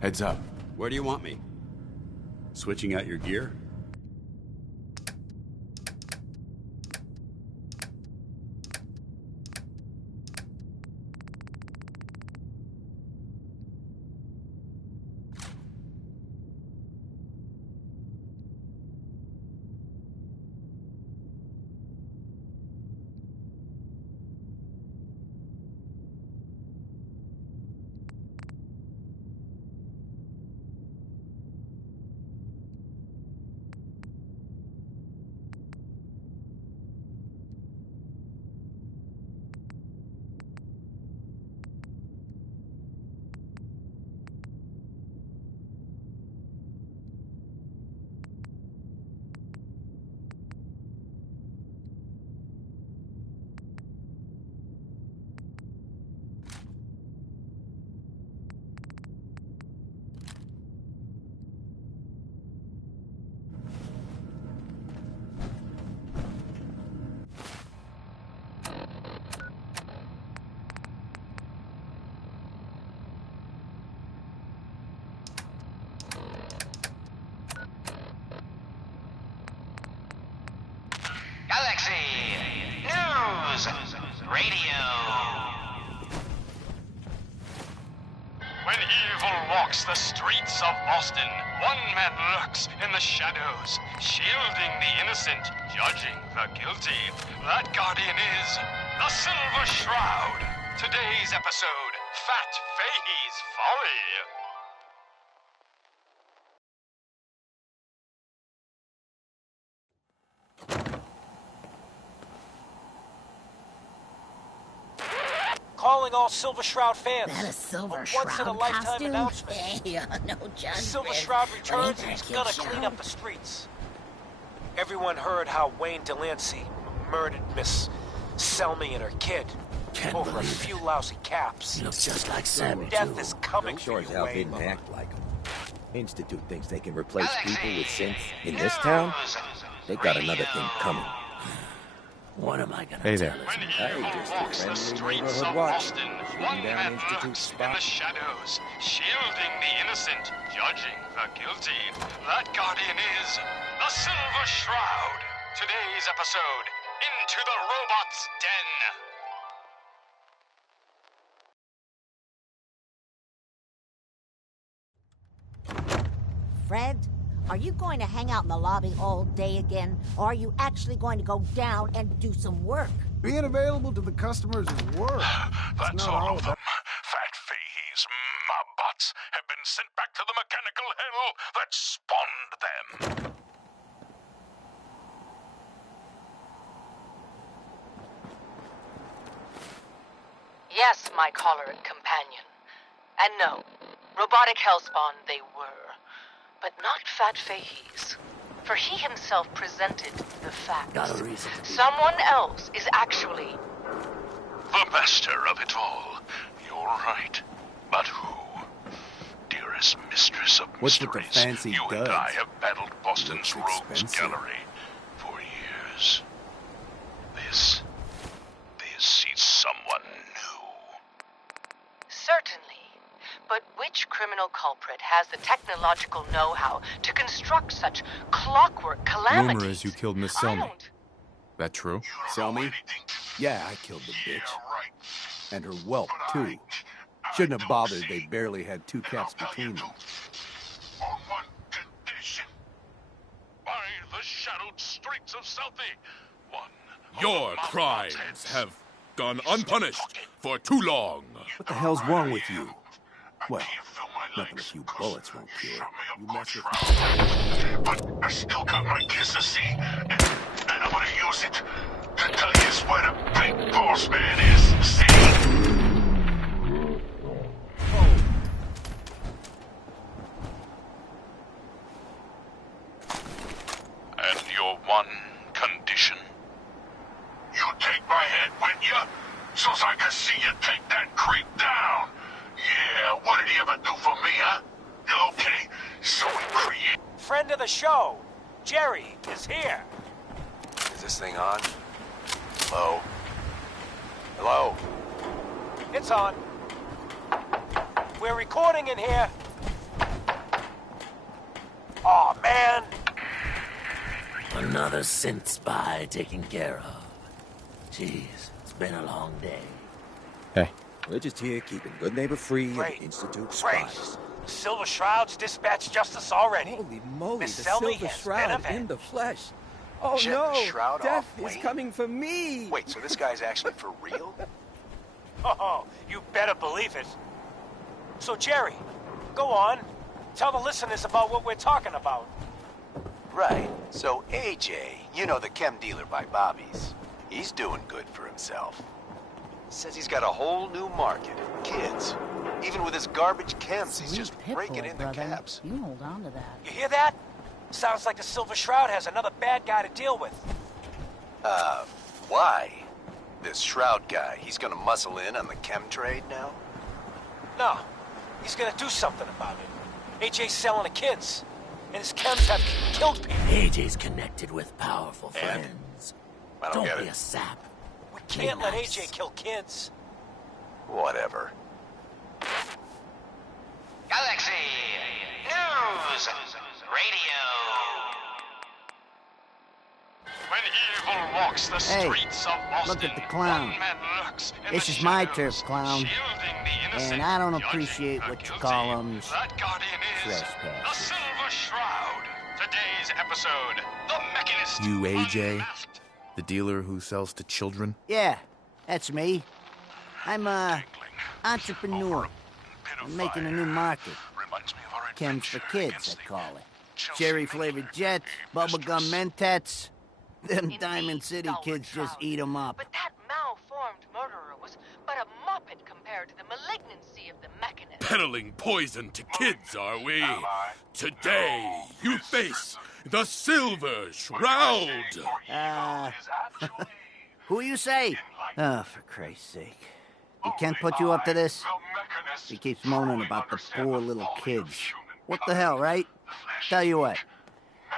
Heads up. Where do you want me? Switching out your gear? When evil walks the streets of Boston, one man lurks in the shadows, shielding the innocent, judging the guilty. That guardian is the Silver Shroud. Today's episode, Fat Fahey's Folly. Calling all Silver Shroud fans. That a Silver A Shroud once-in-a-lifetime costume? announcement. Hey, no judgment. Silver Shroud returns Ain't and he's that gonna kid clean show? up the streets. Everyone heard how Wayne Delancey murdered Miss Selmy and her kid over a few lousy caps. He looks just like Sammy, Death too. is coming Sure for as you, hell Wayne. didn't act like him. Institute thinks they can replace people with synths in this town? They got another thing coming. What am I gonna Hey tell there. him? When Hey, evil just walks a the friendly streets neighborhood of watch. Boston, Shooting one down man Institute lurks in spot. the shadows, shielding the innocent, judging the guilty. That guardian is the Silver Shroud. Today's episode, Into the Robot's Den. Fred, are you going to hang out in the lobby all day again, or are you actually going to go down and do some work? Being available to the customers is work. That's It's not all all of them. Fat Fahey's mob bots have been sent back to the mechanical hell that spawned them. Yes, my caller and companion. And no, robotic hellspawn they were. But not Fat Fahey's. For he himself presented the facts. Got a reason to be. Someone else is actually... The master of it all. You're right. But who? Dearest mistress of What's with the mysteries, fancy you duds? and I have battled Boston's Looks rogues expensive. gallery for years. This is someone new. Certainly. But which criminal culprit has the technological know-how to construct such clockwork calamities? Rumor is you killed Miss Selmy. That true? Selmy? Yeah, I killed the bitch. And her whelp, too. Shouldn't have bothered, they barely had 2 cats between them. On one condition. By the shadowed streets of Southie. Your crimes have gone unpunished for too long. What the hell's wrong with you? Well, nothing a few bullets won't cure. You mess with me. But I still got my kiss to see, and I'm gonna use it to tell you where the big boss man is. See? And your one condition? You take my head with you, so's I can see you take that creep down. Yeah, what did he ever do for me, huh? Okay, so we create... Friend of the show, Jerry, is here. Is this thing on? Hello? Hello? It's on. We're recording in here. Aw, man. Another synth spy taken care of. Jeez, it's been a long day. Hey. We're just here keeping good neighbor free of Great. Institute Great. spies. Silver Shroud's dispatched justice already. Holy moly, Miss the Selmy Silver has Shroud been avenged. in the flesh. Oh Shit, no, the shroud death off is Wayne? coming for me. Wait, so this guy's actually for real? Oh, you better believe it. So, Jerry, go on. Tell the listeners about what we're talking about. Right. So AJ, you know the chem dealer by Bobby's. He's doing good for himself. Says he's got a whole new market. Kids. Even with his garbage chems, he's just raking in the caps. You hold on to that. You hear that? Sounds like the Silver Shroud has another bad guy to deal with. Why? This Shroud guy, he's gonna muscle in on the chem trade now? No, he's gonna do something about it. AJ's selling the kids, and his chems have killed people. AJ's connected with powerful friends. I don't get be it. a sap. We can't let AJ kill kids. Whatever. Galaxy News Radio. When evil walks the Hey, streets of Boston, look at the clown. one man lurks in This the is my shadows, turf, clown. shielding the innocent, And I don't judging appreciate the what you guilty. call them That guardian is the trespassers. Silver Shroud. Today's episode, The Mechanist. You, AJ? The dealer who sells to children? Yeah, that's me. I'm a entrepreneur. I'm making a new market. Chems for kids, I call it. Cherry-flavored jets, bubblegum mentats. Them Diamond City kids just eat 'em up. But that malformed murderer was but a muppet compared to the malignancy of the Mechanist. Peddling poison to kids, are we? Today, you face the Silver Shroud! Who you say? Oh, for Christ's sake. He can't put you up to this? He keeps moaning about the poor little kids. What the hell, right? Tell you what.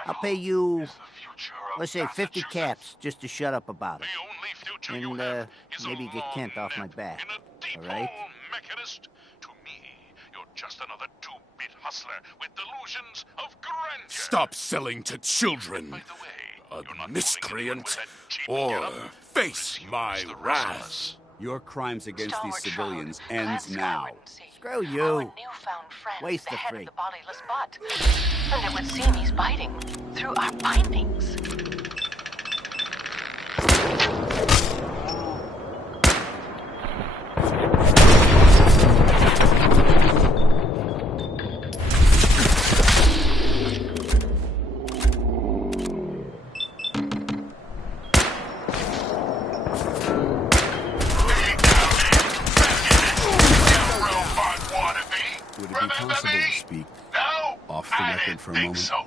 I'll pay you, let's say 50 caps just to shut up about it. And, maybe get Kent off my back. All right? Mechanist, to me, you're just another two-bit hustler with delusions of grandeur. Stop selling to children, a miscreant, or face my wrath. Your crimes against these civilians ends now. Screw you. Waste the freak. The bodiless butt. And it would seem he's biting through our bindings. Would it be possible to speak off the record for a moment? So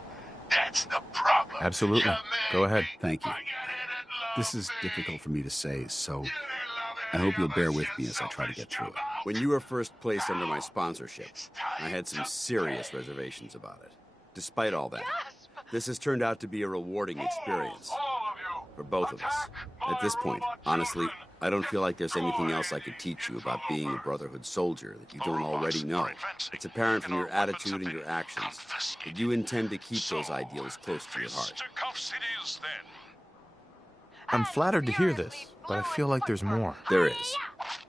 that's the problem. Absolutely. Go ahead. Thank you. This is difficult for me to say, so I hope you'll bear with me as I try to get through it. When you were first placed under my sponsorship, I had some serious reservations about it. Despite all that, this has turned out to be a rewarding experience. For both of us. At this point, honestly, I don't feel like there's anything else I could teach you about being a Brotherhood soldier that you don't already know. It's apparent from your attitude and your actions that you intend to keep those ideals close to your heart. I'm flattered to hear this, but I feel like there's more. There is.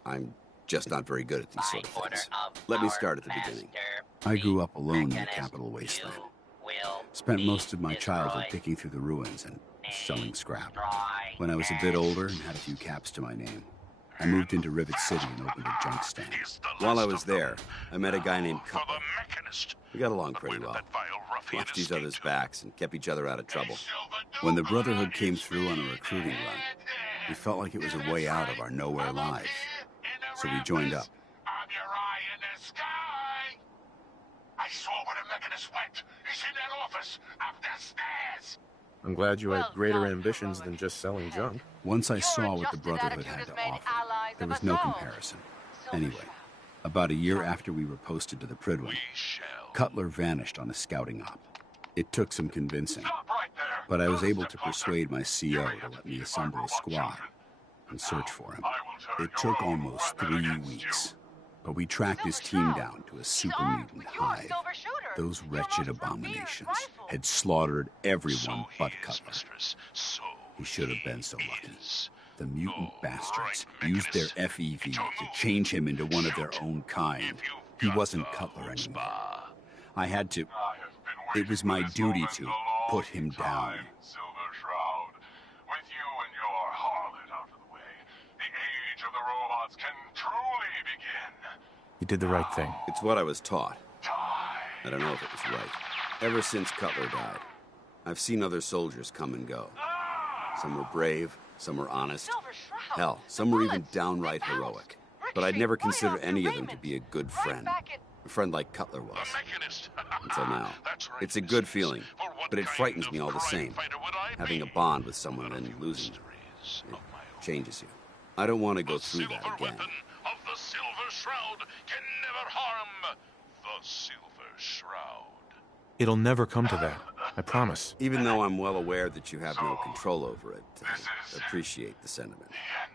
I'm just not very good at these sort of things. Let me start at the beginning. I grew up alone in the capital wasteland. Spent most of my childhood picking through the ruins and selling scrap. When I was a bit older and had a few caps to my name, I moved into Rivet City and opened a junk stand. While I was there, I met a guy named Cutler. We got along pretty well. Watched each other's backs and kept each other out of trouble. When the Brotherhood came through on a recruiting run, we felt like it was a way out of our nowhere lives. So we joined up. I saw where the Mechanist went. He's in that office up the stairs. I'm glad you had greater ambitions than just selling junk. Once I saw what the Brotherhood had to offer, there was no comparison. Anyway, about a year after we were posted to the Prydwen, Cutler vanished on a scouting op. It took some convincing, but I was able to persuade my CO to let me assemble a squad and search for him. It took almost 3 weeks, but we tracked his team down to a super mutant hive. Those wretched abominations had slaughtered everyone but Cutler. He should have been so lucky. The mutant bastards used their FEV to change him into one of their own kind. He wasn't Cutler anymore. I had to... It was my duty to put him down. Silver Shroud, with you and your harlot out of the way, the age of the robots can truly begin. You did the right thing. It's what I was taught. I don't know if it was right. Ever since Cutler died, I've seen other soldiers come and go. Some were brave, some were honest. Hell, some were even downright heroic. But I'd never consider any of them to be a good friend. A friend like Cutler was. Until now. It's a good feeling, but it frightens me all the same. Having a bond with someone and losing them. It changes you. I don't want to go through that again. Of the Silver Shroud can never harm the Silver Shroud. It'll never come to that. I promise. Even though I'm well aware that you have no control over it, I appreciate the sentiment.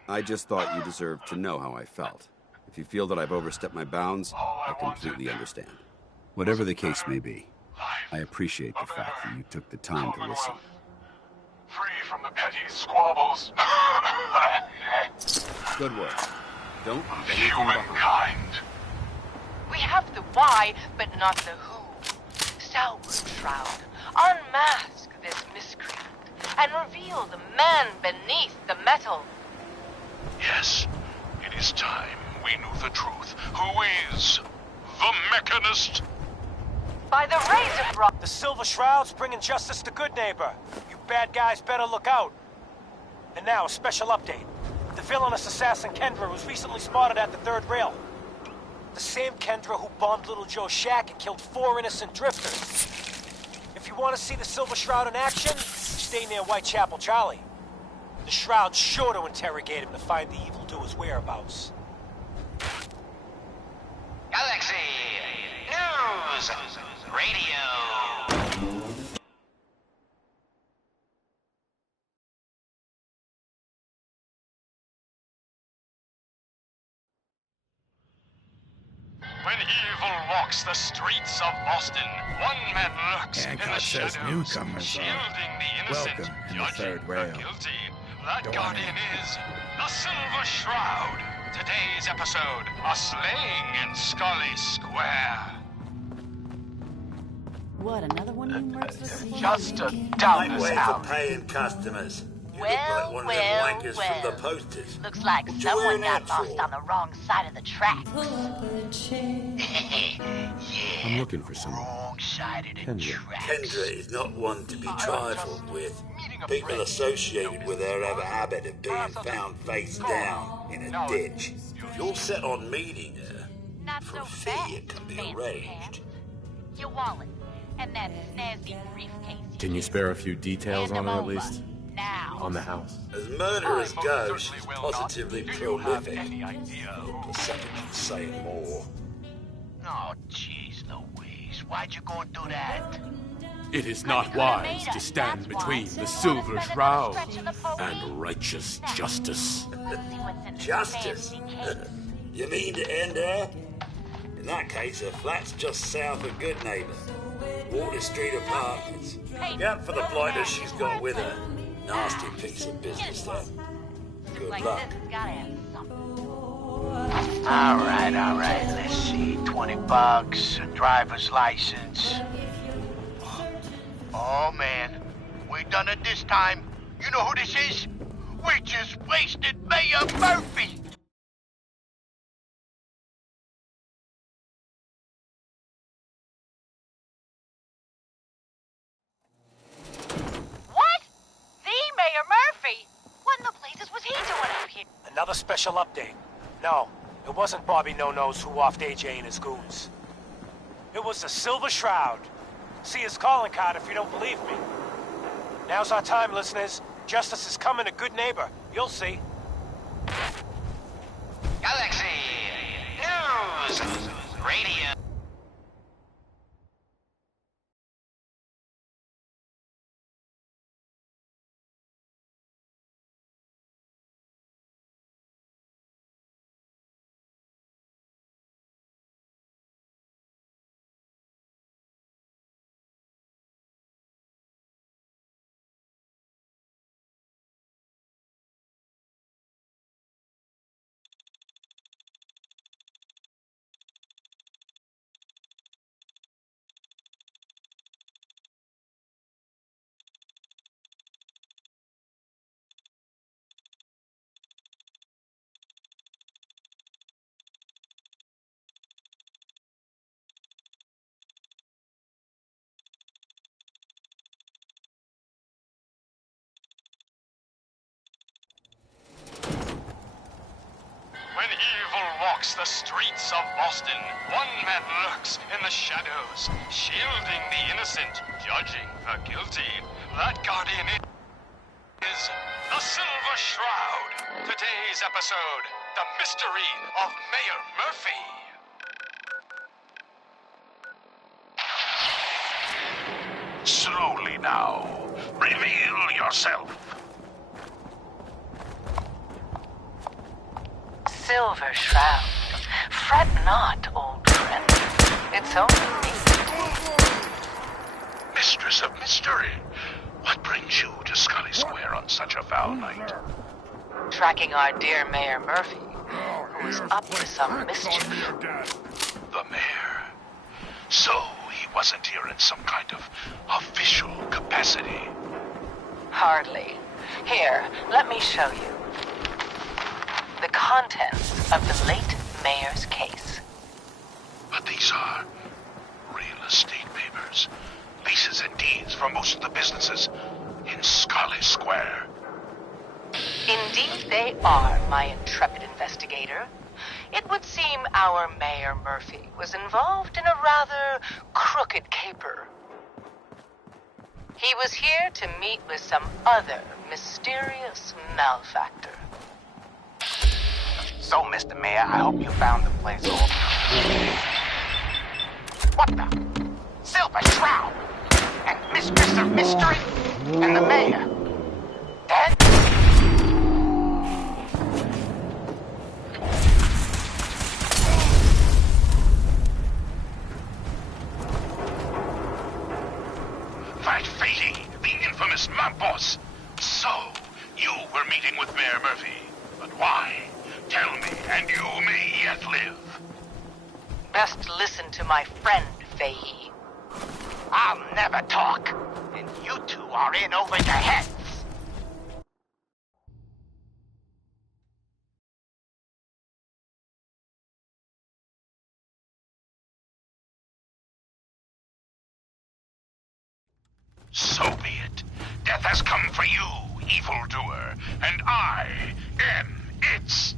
I just thought you deserved to know how I felt. If you feel that I've overstepped my bounds, I completely understand. Whatever the case may be, I appreciate the fact that you took the time to listen. Free from the petty squabbles. Good work. Don't leave anything Humankind. behind. We have the why, but not the who. Salvage Shroud, unmask this miscreant and reveal the man beneath the metal. Yes, it is time we knew the truth. Who is the Mechanist? By the razor rod. The Silver Shroud's bringing justice to Good Neighbor. You bad guys better look out. And now, a special update. The villainous assassin Kendra was recently spotted at the third rail. The same Kendra who bombed Little Joe's shack and killed 4 innocent drifters. If you want to see the Silver Shroud in action, stay near Whitechapel Charlie. The Shroud's sure to interrogate him to find the evildoer's whereabouts. Galaxy News Radio. When evil walks the streets of Boston, one man lurks in the shadows, shielding the innocent, judging the guilty. That guardian is the Silver Shroud. Today's episode, a slaying in Scully Square. What, another one of you mercs was Just a doubtless out. Paying customers. Well, from the posters. Looks like someone got lost on the wrong side of the tracks. I'm looking for someone. Wrong side of the Kendra. Kendra is not one to be trifled with. People associated with her have a habit of being found face down in a ditch. If you're set on meeting her, for a fee it can be arranged. Your wallet and that snazzy briefcase. Can you spare a few details on her at least? Now. On the house. As murderers go, she's positively prolific. Percentage of saying more. Oh, jeez Louise. Why'd you go and do that? It is not wise to stand between the Silver Shroud and righteous justice. Justice? You mean to end her? In that case, her flat's just south of Good Neighbor. Water Street Apartments. Look out for the blighters she's got with her. Nasty piece of business, that. Good luck. Alright, let's see. $20, a driver's license. Oh, man. We done it this time. You know who this is? We just wasted Mayor Murphy. Mayor Murphy? What in the blazes was he doing out here? Another special update. No, it wasn't Bobby No-Nose who offed AJ and his goons. It was the Silver Shroud. See his calling card if you don't believe me. Now's our time, listeners. Justice is coming to Good Neighbor. You'll see. Galaxy News Radio. When evil walks the streets of Boston, one man lurks in the shadows, shielding the innocent, judging the guilty. That guardian is the Silver Shroud. Today's episode, the mystery of Mayor Murphy. Slowly now. Reveal yourself. Silver Shroud. Fret not, old friend. It's only me. Mistress of Mystery. What brings you to Scully Square on such a foul night? Tracking our dear Mayor Murphy, who is up to some mischief. The mayor? some kind of official capacity. Hardly. Here, let me show you. The contents of the late mayor's case. But these are real estate papers. Leases and deeds for most of the businesses in Scarlet Square. Indeed they are, my intrepid investigator. It would seem our Mayor Murphy was involved in a rather crooked caper. He was here to meet with some other mysterious malefactor. So, Mr. Mayor, I hope you found the place all... What the? Silver Shroud! And Mistress of Mystery? And the Mayor? Dead? That Fady, the infamous mob boss. So, you were meeting with Mayor Murphy. But why? Tell me, and you may yet live. Best listen to my friend, Fahey. I'll never talk. And you two are in over your heads. So be it. Death has come for you, evildoer, and I am its...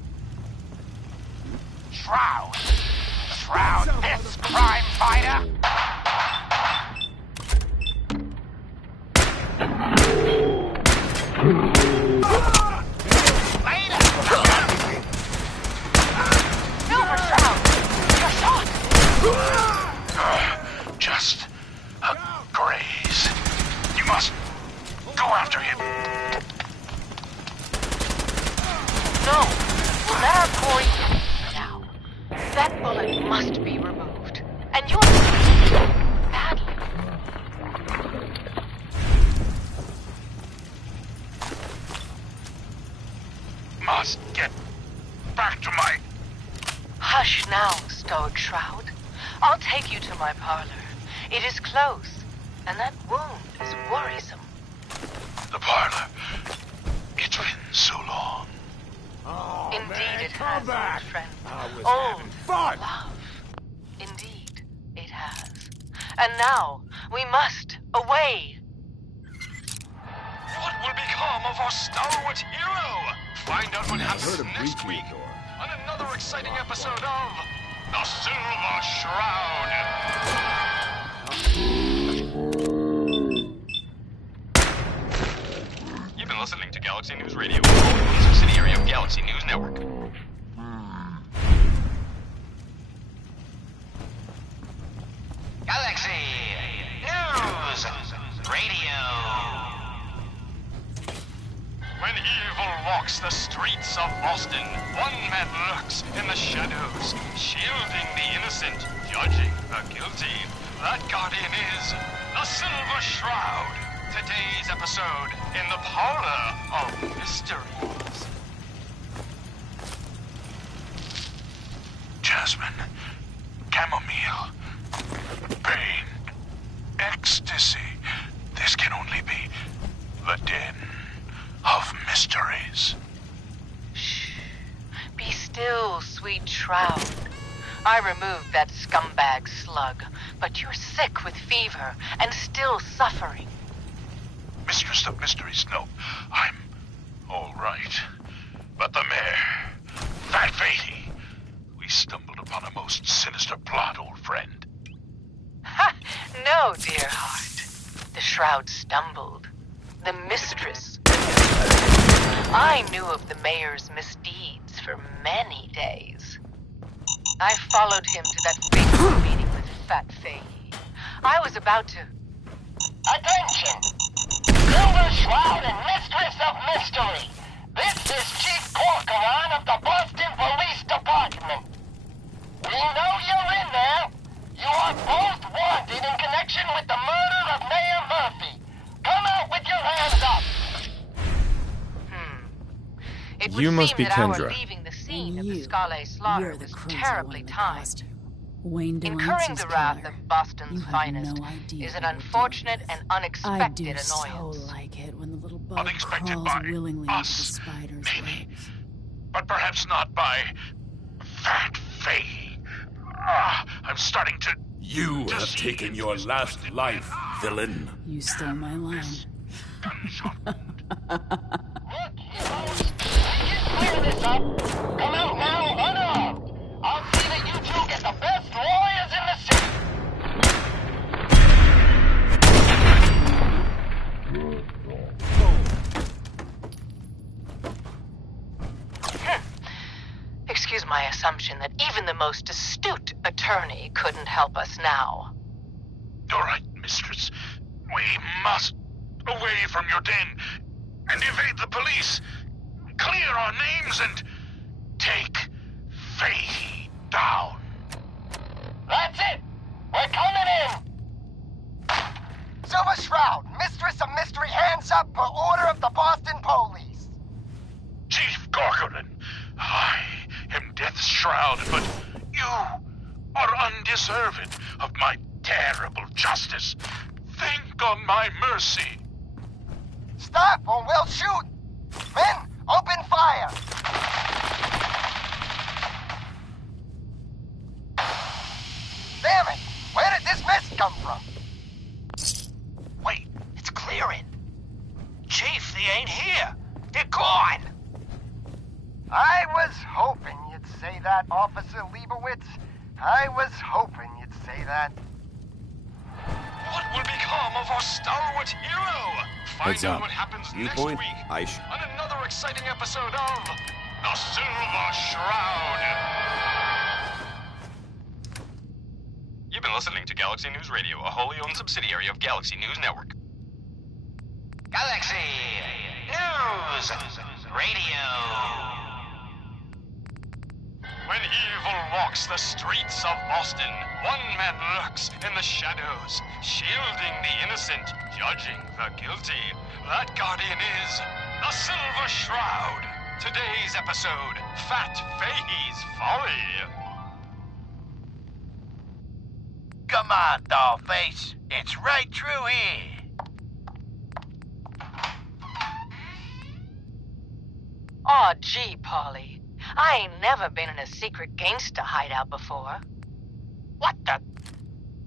Shroud. Shroud this crime fighter. Silver Shroud! You're shot! Just a graze. You must go after him. No! We'll let our quarry for now. That bullet must be removed. And you're badly. Must get back to my... Hush now, Stowed Shroud. I'll take you to my parlor. It is close, and that wound is worrisome. The parlor. It's been so long. Oh, Indeed man, it come has, back. old friend. I was Old having fun. love. Indeed, it has. And now, we must away. What will become of our stalwart hero? Find out what happens next week on another exciting episode of The Silver Shroud. You've been listening to Galaxy News Radio, a subsidiary of Galaxy News Network. Galaxy News Radio. When evil walks the streets of Boston, one man lurks in the shadows, shielding the innocent, judging the guilty. That guardian is the Silver Shroud. Today's episode in the Parlor of Mysteries. Jasmine. Chamomile. Pain. Ecstasy. This can only be the den of mysteries. Shh. Be still, sweet Shroud. I removed that scumbag slug, but you're sick with fever and still suffering. Mistress of Mysteries, no. I'm all right. But the mayor, that Fady, we stumbled upon a most sinister plot, old friend. Ha! No, dear heart. The Shroud stumbled. The mistress. I knew of the mayor's misdeeds for many days. I followed him to that fateful meeting with Fat Fahey. I was about to... Attention! Silver Shroud and Mistress of Mystery. This is Chief Corcoran of the Boston Police Department. We know you're in there. You are both wanted in connection with the murder of Mayor Murphy. Come out with your hands up. It You would must seem be that our Kendra. leaving the scene of the Scarlet slaughter was terribly timed. Wayne DeLance's Incurring the wrath killer. of Boston's You have finest no idea is an what you're unfortunate dealing and with. unexpected I do annoyance. so like it when the little bug Unexpected crawls by willingly us, into the spider's maybe. webs. But perhaps not by Fat Fahey. I'm starting to... You have taken your last life, villain. You stole my line. Gunshot wound. Clear this up. Come out now unarmed. I'll see that you two get the best lawyers in the city. Excuse my assumption that even the most astute attorney couldn't help us now. All right, mistress. We must away from your den and evade the police. Clear our names and take Fahey down. That's it. We're coming in. Silver Shroud, Mistress of Mystery, hands up per order of the Boston Police. Chief Corcoran, I am Death's Shroud, but you are undeserved of my terrible justice. Think on my mercy. Stop or we'll shoot. Men, open fire. Damn it! Where did this mist come from? Wait, it's clearing. Chief, they ain't here. They're gone. I was hoping you'd say that, Officer Leibowitz. I was hoping you'd say that. What will become of our stalwart hero? Find Heads out up. what happens Viewpoint, next week Aish. on another exciting episode of The Silver Shroud. You've been listening to Galaxy News Radio, a wholly owned subsidiary of Galaxy News Network. Galaxy News Radio. When evil walks the streets of Boston, one man lurks in the shadows, shielding the innocent, judging the guilty. That guardian is the Silver Shroud. Today's episode, Fat Fahey's Folly. Come on, Dollface. It's right through here. Aw, gee, Polly. I ain't never been in a secret gangsta hideout before. What the?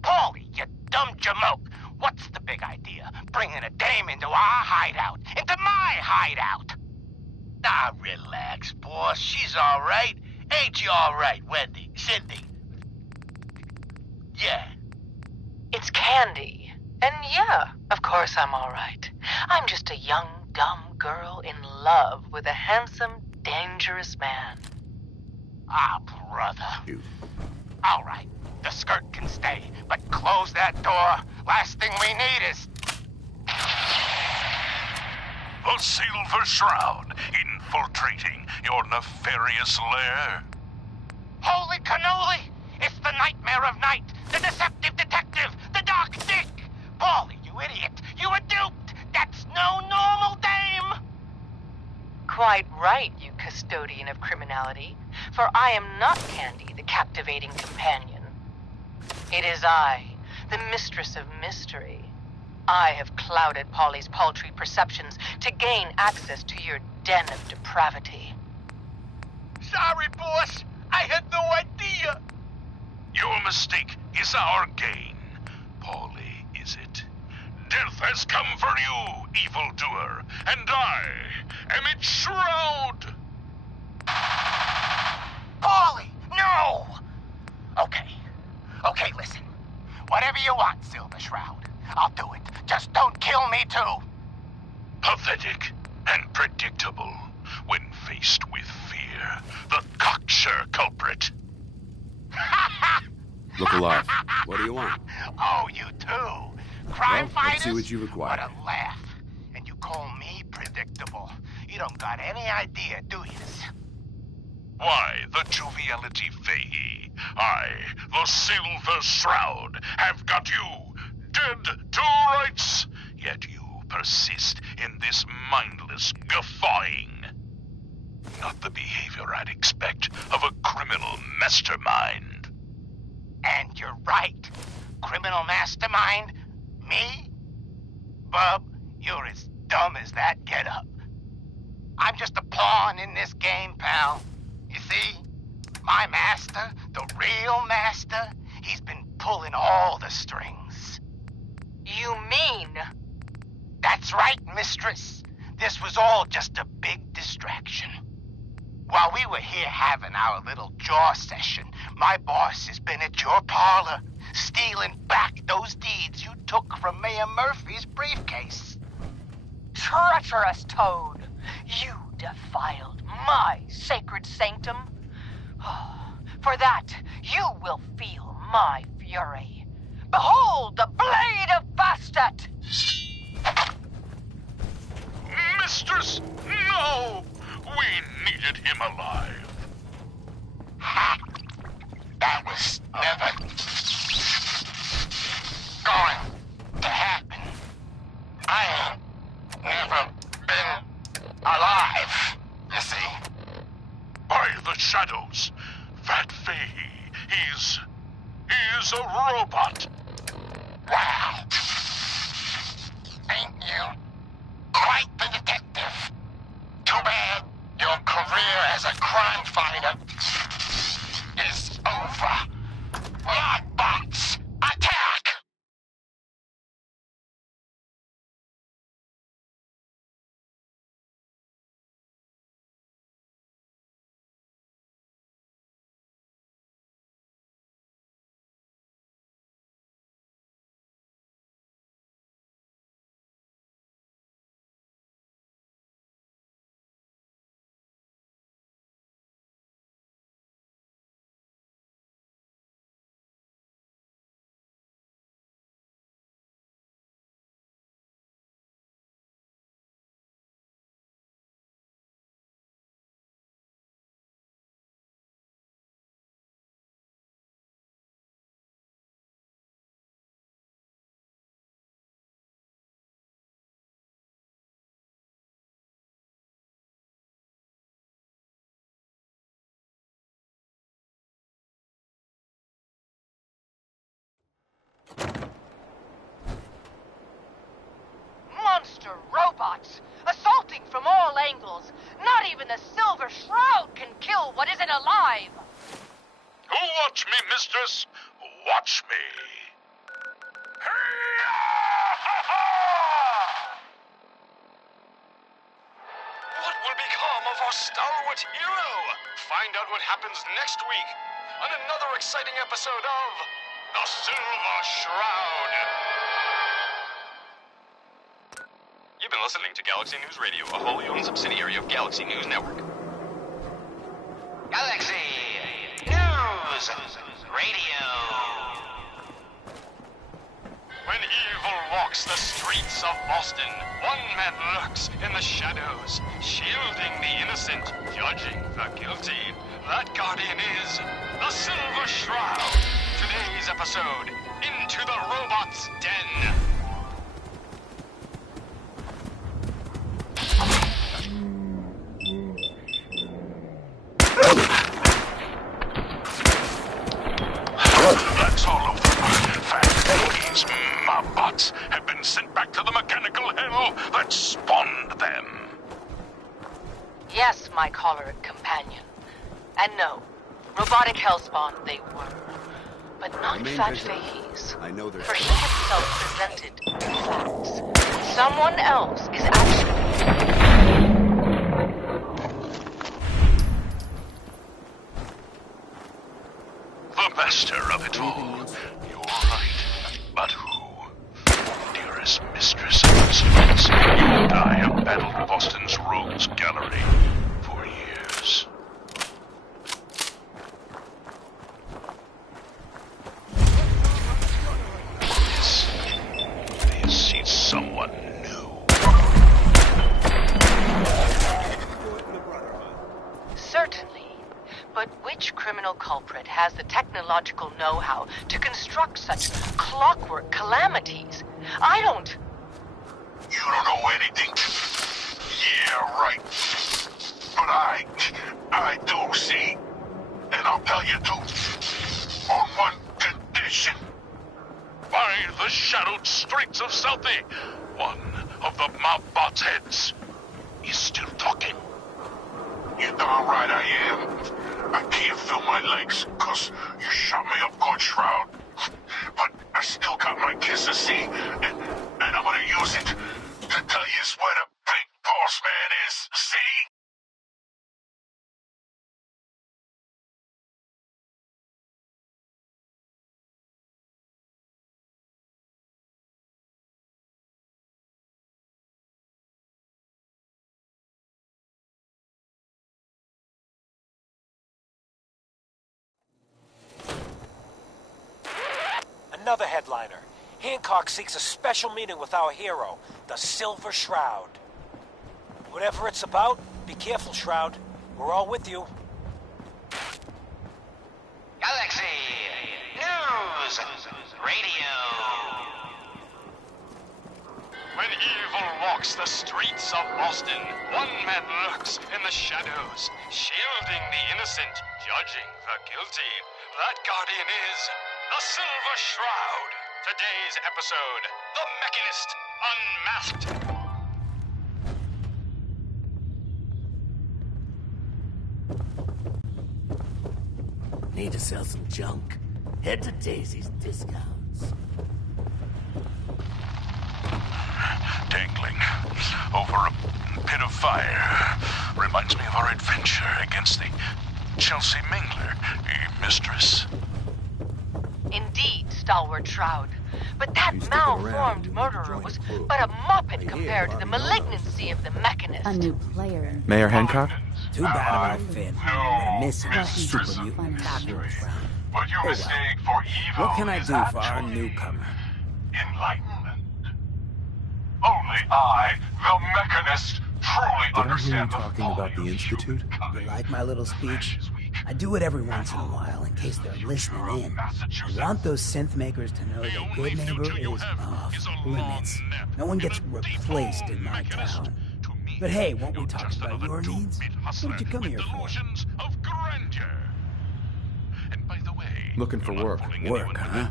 Paulie, you dumb jamoke. What's the big idea? Bringing a dame into our hideout. Into my hideout. Nah, relax, boss. She's all right. Ain't you all right, Wendy? Cindy? Yeah. It's Candy. And yeah, of course I'm all right. I'm just a young, dumb girl in love with a handsome, dangerous man. Ah, brother. All right, the skirt can stay, but close that door. Last thing we need is... The Silver Shroud infiltrating your nefarious lair. Holy cannoli! It's the Nightmare of Night, the Deceptive Detective, the Dark Dick! Paulie, you idiot! You were duped! That's no normal dame! Quite right, you custodian of criminality, for I am not Candy, the captivating companion. It is I, the Mistress of Mystery. I have clouded Polly's paltry perceptions to gain access to your den of depravity. Sorry, boss. I had no idea. Your mistake is our gain. Polly, is it? Death has come for you, evildoer, and I am its shroud. Paulie, no! Okay, listen. Whatever you want, Silver Shroud. I'll do it. Just don't kill me, too. Pathetic and predictable when faced with fear. The cocksure culprit. Look alive. What do you want? Oh, you too. Crime Well, fighters? let's see what you require. What a laugh. And you call me predictable. You don't got any idea, do you? Why, the joviality Fahey. I, the Silver Shroud, have got you dead to rights. Yet you persist in this mindless guffawing. Not the behavior I'd expect of a criminal mastermind. And you're right. Criminal mastermind? Me? Bub, you're as dumb as that getup. I'm just a pawn in this game, pal. You see? My master, the real master, he's been pulling all the strings. You mean? That's right, mistress. This was all just a big distraction. While we were here having our little jaw session, my boss has been at your parlor, stealing back those deeds you took from Mayor Murphy's briefcase. Treacherous toad! You defiled my sacred sanctum. For that, you will feel my fury. Behold the blade of Bastet! Mistress, no! We needed him alive. Ha! That was never going to happen. I ain't never been alive, you see. By the shadows, Fat Fahey, he's a robot. Wow. Ain't you quite the detective? Too bad your career as a crime fighter is over. Logbots, attack! Monster robots, assaulting from all angles. Not even the Silver Shroud can kill what isn't alive. Watch me, mistress. Watch me. What will become of our stalwart hero? Find out what happens next week on another exciting episode of The Silver Shroud. You've been listening to Galaxy News Radio, a wholly owned subsidiary of Galaxy News Network. Galaxy News Radio. When evil walks the streets of Boston, one man lurks in the shadows, shielding the innocent, judging the guilty. That guardian is the Silver Shroud. Today's episode, Into the Robot's Den. That's all over. These mobbots have been sent back to the mechanical hell that spawned them. Yes, my choleric companion. And no, robotic hellspawn they were. But not Remain Fat vigilant. Fahey's. I know there's... For he himself presented facts. Someone else is actually... The master of it all. You're right. But who? Dearest mistress of the streets, you and I have battled Boston's rogues gallery for years. This is someone new. Certainly. But which criminal culprit has the technological know-how to construct such clockwork calamities? I don't... You don't know anything? Yeah, right. But I do see. And I'll tell you too. On one condition. recognition. By the shadowed streets of Southie, one of the mob bot's heads is still talking. You darn right I am. I can't feel my legs, cause you shot me up good, Shroud. But I still got my kiss of sea, and I'm gonna use it to tell you where the big boss man is, see? Another headliner. Hancock seeks a special meeting with our hero, the Silver Shroud. Whatever it's about, be careful, Shroud. We're all with you. Galaxy News Radio. When evil walks the streets of Boston, one man lurks in the shadows, shielding the innocent, judging the guilty. That guardian is the Silver Shroud. Today's episode, The Mechanist Unmasked. Need to sell some junk? Head to Daisy's Discounts. Dangling over a pit of fire reminds me of our adventure against the Chelsea Mingler, mistress. Indeed, stalwart Shroud. But that malformed murderer was but a muppet compared to the malignancy of the Mechanist. A new player. Mayor Hancock? Too bad about Finn. We're missing a super mutant fabulous round. But your mistake for evil. What can I do for our newcomer? Enlightenment. Only I, the Mechanist, truly Did I hear you understand talking about the Institute? You like my little speech? I do it every once in a while in case they're listening in. I want those synth makers to know that Good Neighbor is off limits. No one gets replaced in my town. But hey, won't we talk about your needs? What did you come here for? Looking for work. Work, huh?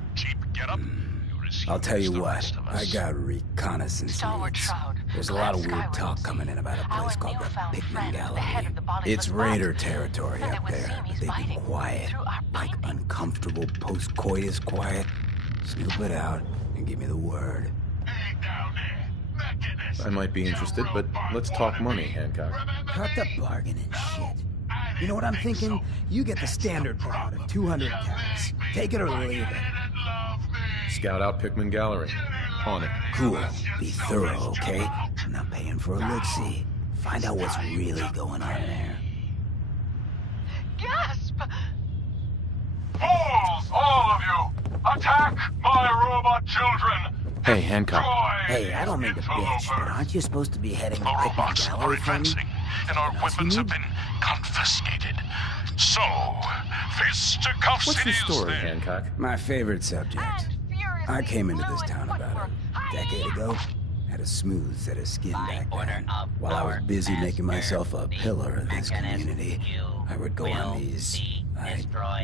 I'll tell you what, I got reconnaissance needs. There's a lot of weird talk coming in about a place called the Pikmin Gallery. It's raider territory up there, but they be quiet, like uncomfortable post-coitus quiet. Snoop it out and give me the word. I might be interested, but let's talk money, Hancock. Cut the bargain and shit. You know what I'm thinking? You get the standard part of 200 cash. Take it or leave it. Scout out Pikmin Gallery. On it. Cool. Be thorough, okay? I'm not paying for a look-see. Find out what's really going on there. Gasp! Fools, all of you! Attack my robot children! Hey, Hancock. Hey, I don't mean to bitch, but aren't you supposed to be heading to The Pikmin robots are Gallery for me? advancing, and our weapons have been confiscated. So, fisticuffs What's it the is story, then. Hancock? My favorite subject. I came into this town about a decade ago. Had a smooth set of skin back then. While I was busy making myself a pillar of this community, I would go on these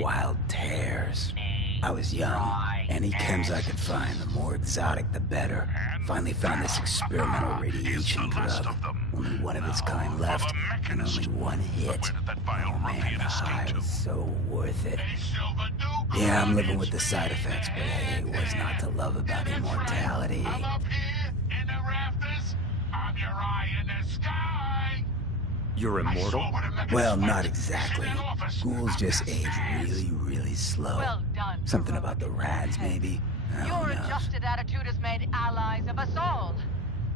wild tears. I was young. Any chems I could find, the more exotic the better. Finally found this experimental radiation drug. Only one of its kind left, and only one hit. Oh man, the high was so worth it. Yeah, I'm living with the side effects, but hey, what's not to love about immortality? You're immortal? Well, not exactly. Ghouls just age really, really slow. Well done, Something about the rads, maybe? I Your don't know. adjusted attitude has made allies of us all.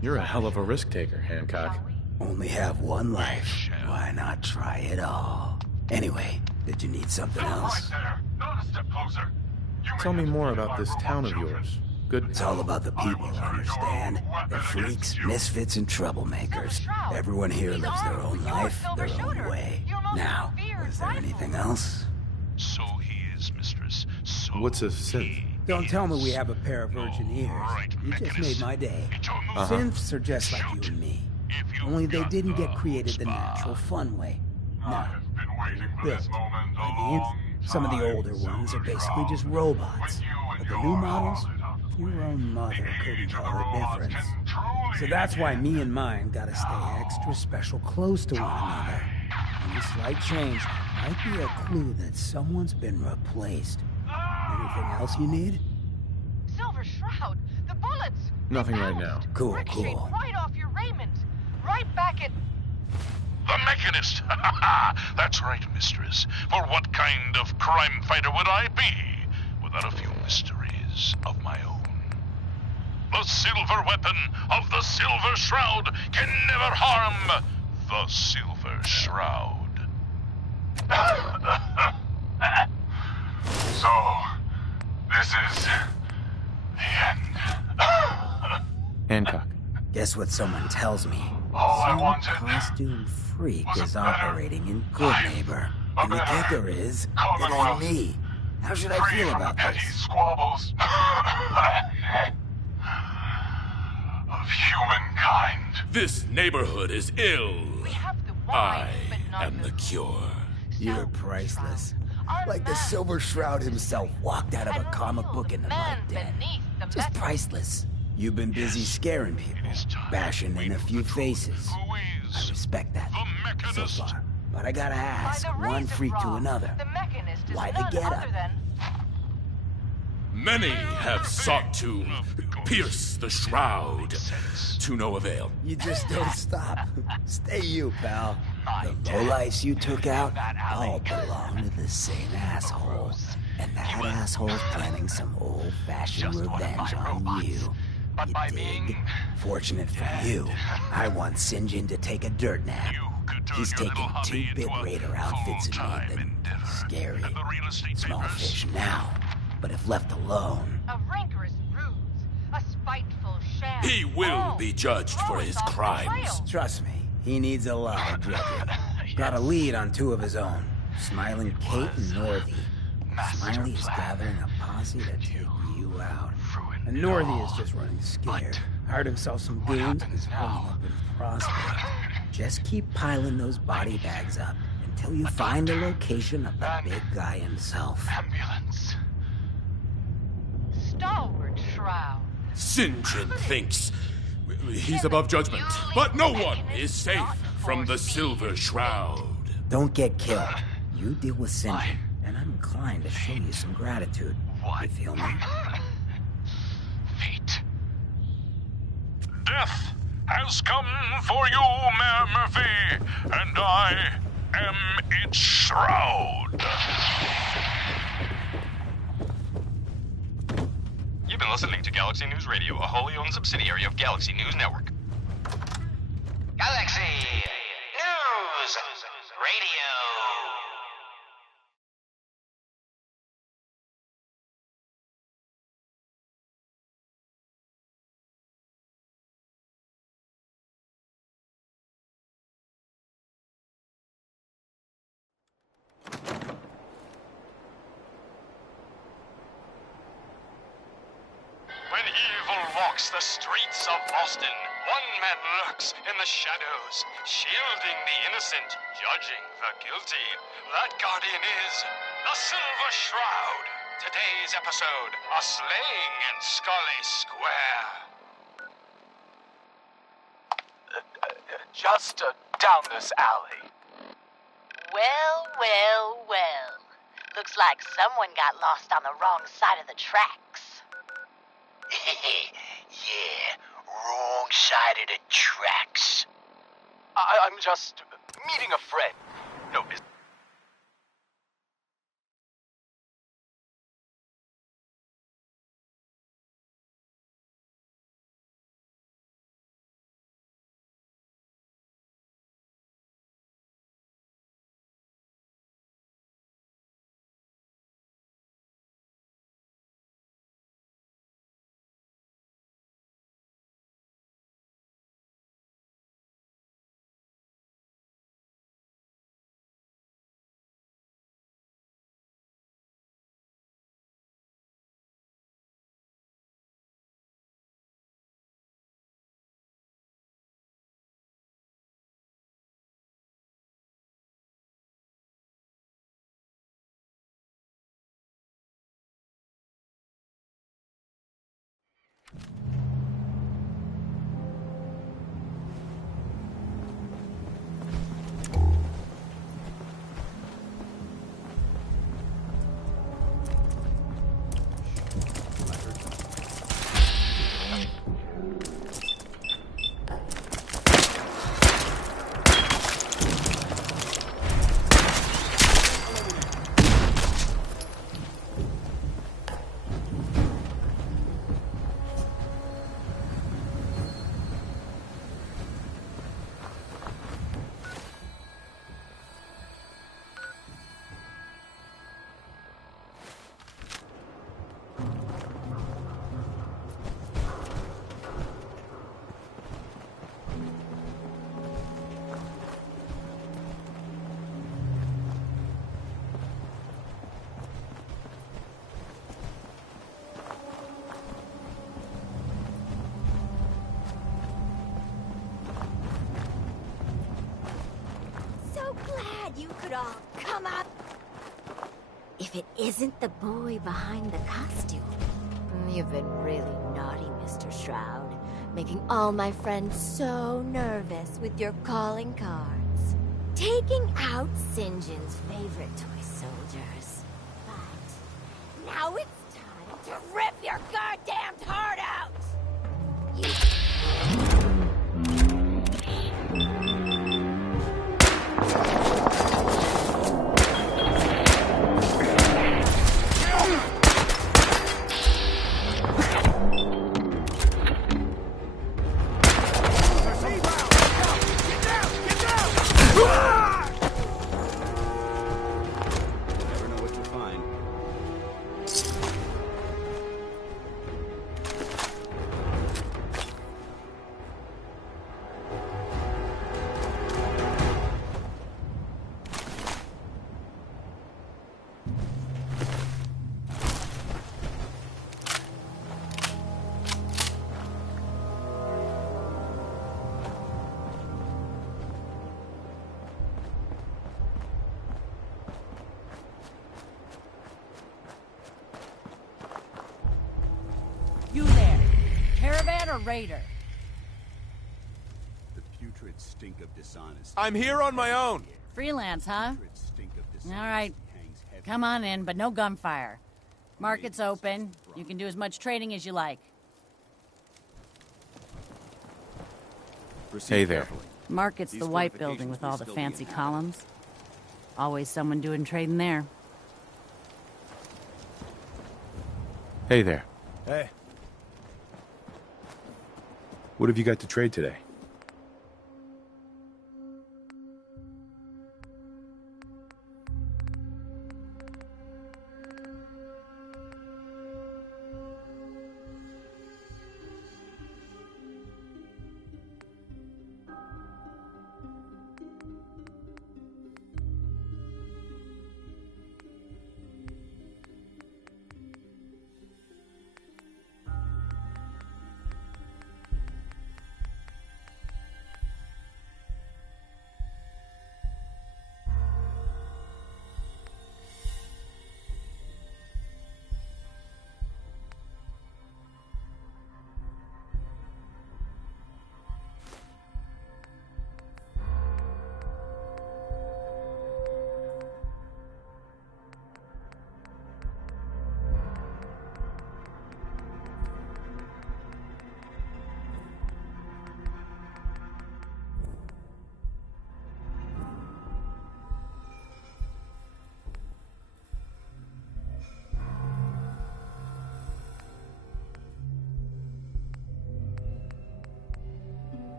You're a hell of a risk taker, Hancock. Only have one life. Why not try it all? Anyway, did you need something else? Tell me more about this town of yours. Good. It's all about the people, understand? They're freaks, misfits, and troublemakers. Everyone here lives their own life, their own way. Now, is there anything else? So he is, mistress. So What's a synth? Don't tell me we have a pair of virgin ears. You just made my day. Synths are just like you and me. Only they didn't get created the natural fun way. No, they were built. Like Eve, some of the older ones are basically just robots. But the new models, your own mother couldn't tell the difference. So that's why me and mine gotta stay extra special close to one another. Any slight change might be a clue that someone's been replaced. Anything else you need? Silver Shroud, the bullets! Nothing right now. Cool, Ricocheted cool. right off your raiment. Right back at... The Mechanist! That's right, mistress. For what kind of crime fighter would I be without a few mysteries of my own? The silver weapon of the Silver Shroud can never harm the Silver Shroud. So, this is the end. Hancock. Guess what someone tells me? All I Some wanted costume freak is operating in Good Neighbor. And the kicker is, it ain't me. How should I feel about petty this? squabbles of humankind. This neighborhood is ill. I am the cure. You're priceless. Like the Silver Shroud himself walked out of a comic book in the light den. Just priceless. You've been busy scaring people, bashing in a few faces. I respect that so far. But I gotta ask, one freak to another, why the get-up? Many have sought to pierce the shroud, to no avail. You just don't stop. Stay you, pal. The lowlifes you took out all belong to the same asshole. And that asshole's planning some old-fashioned revenge on you. You dig? Fortunate for you, I want St. John to take a dirt nap. He's taking 2-bit raider outfits and made them scary. Small fish now, but if left alone... A rancorous ruse, a spiteful sham. He will be judged for his crimes. Trust me, he needs a lot of judging. Got a lead on 2 of his own, Smiling Kate and Northy. Smiley is gathering a posse to take you out. And Northy is just running scared. Hired himself some goons and is holding up in Prospect. Just keep piling those body bags up until you find the location of the big guy himself. Ambulance. Stalwart Shroud. St. John thinks he's above judgment, but no one is safe from the Silver Shroud. Don't get killed. You deal with St. John, and I'm inclined to show you some gratitude. You feel me? Fate. Death has come for you, Mayor Murphy, and I am its shroud. You've been listening to Galaxy News Radio, a wholly owned subsidiary of Galaxy News Network. Galaxy News Radio. When evil walks the streets of Boston, one man lurks in the shadows, shielding the innocent, judging the guilty. That guardian is the Silver Shroud. Today's episode, a slaying in Scully Square. Just down this alley. Well, well, well. Looks like someone got lost on the wrong side of the tracks. Yeah, wrong side of the tracks. I'm just meeting a friend. No business. all come up? If it isn't the boy behind the costume. You've been really naughty, Mr. Shroud, making all my friends so nervous with your calling cards. Taking out St. John's favorite toy soldiers. But now it's time to rip your goddamned heart out! You... You there. Caravan or raider? The putrid stink of dishonesty. I'm here on my own. Freelance, huh? All right. Come on in, but no gunfire. Market's open. You can do as much trading as you like. Hey there. Market's the white building with all the fancy columns. Always someone doing trading there. Hey there. Hey. What have you got to trade today?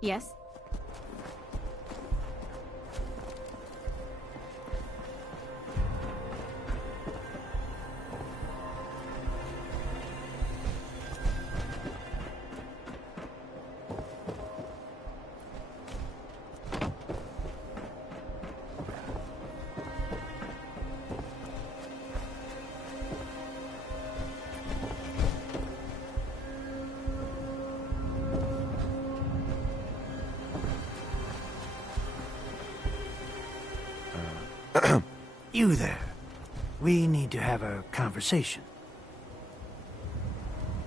Yes? You there. We need to have a conversation.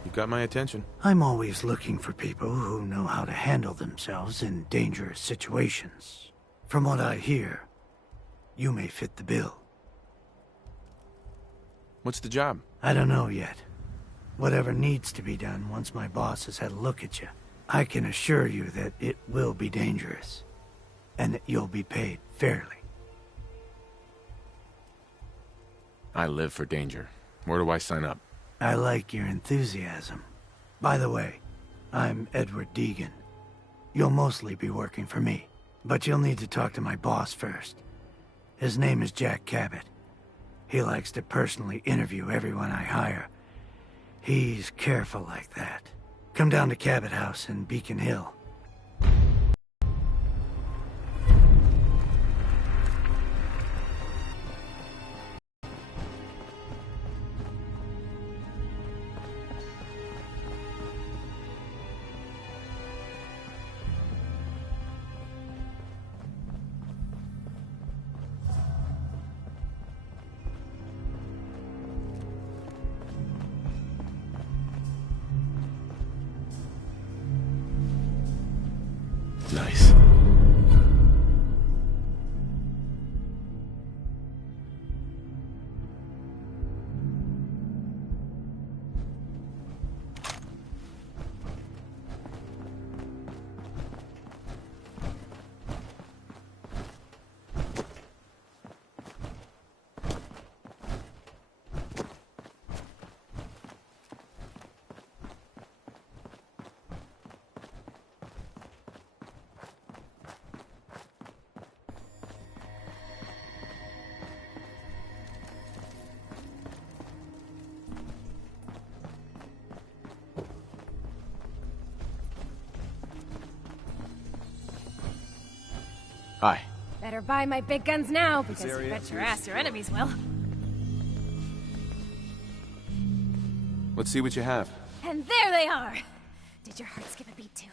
You got my attention. I'm always looking for people who know how to handle themselves in dangerous situations. From what I hear, you may fit the bill. What's the job? I don't know yet. Whatever needs to be done once my boss has had a look at you. I can assure you that it will be dangerous, and that you'll be paid fairly. I live for danger. Where do I sign up? I like your enthusiasm. By the way, I'm Edward Deegan. You'll mostly be working for me, but you'll need to talk to my boss first. His name is Jack Cabot. He likes to personally interview everyone I hire. He's careful like that. Come down to Cabot House in Beacon Hill. Nice. Hi. Better buy my big guns now, because you bet your ass your enemies will. Let's see what you have. And there they are! Did your heart skip a beat too?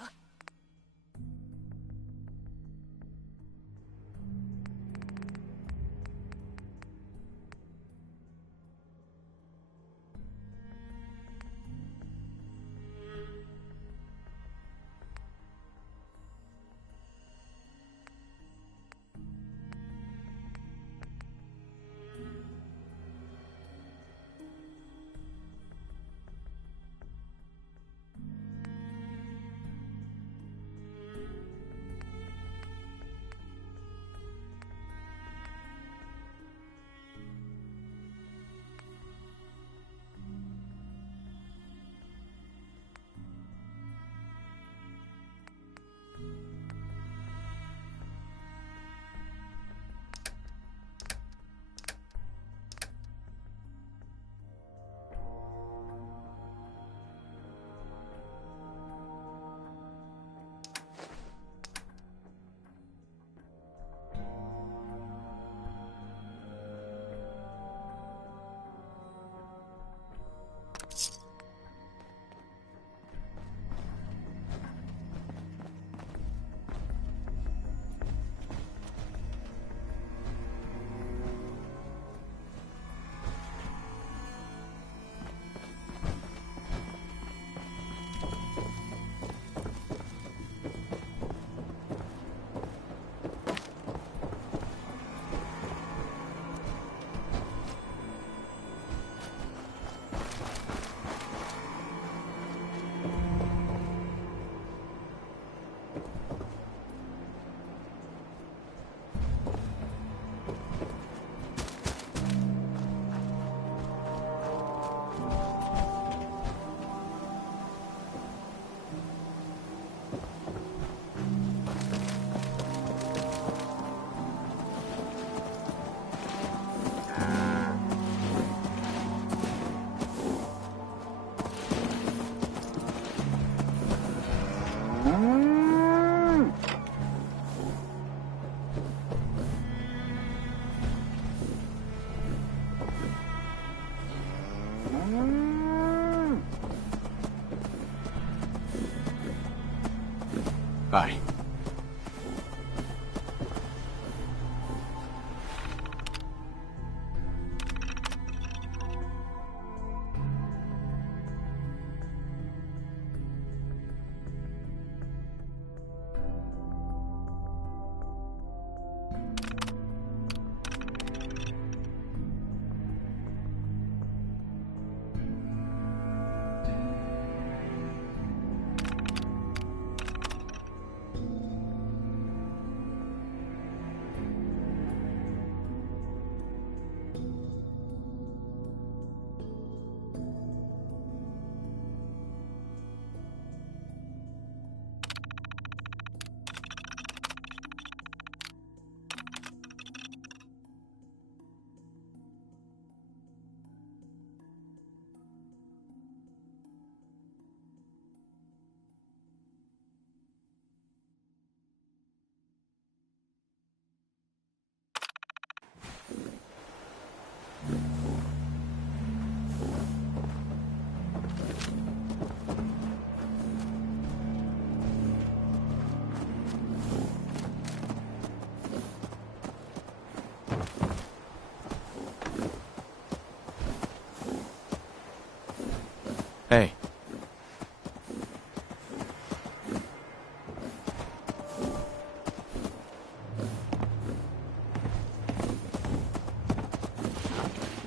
Hi.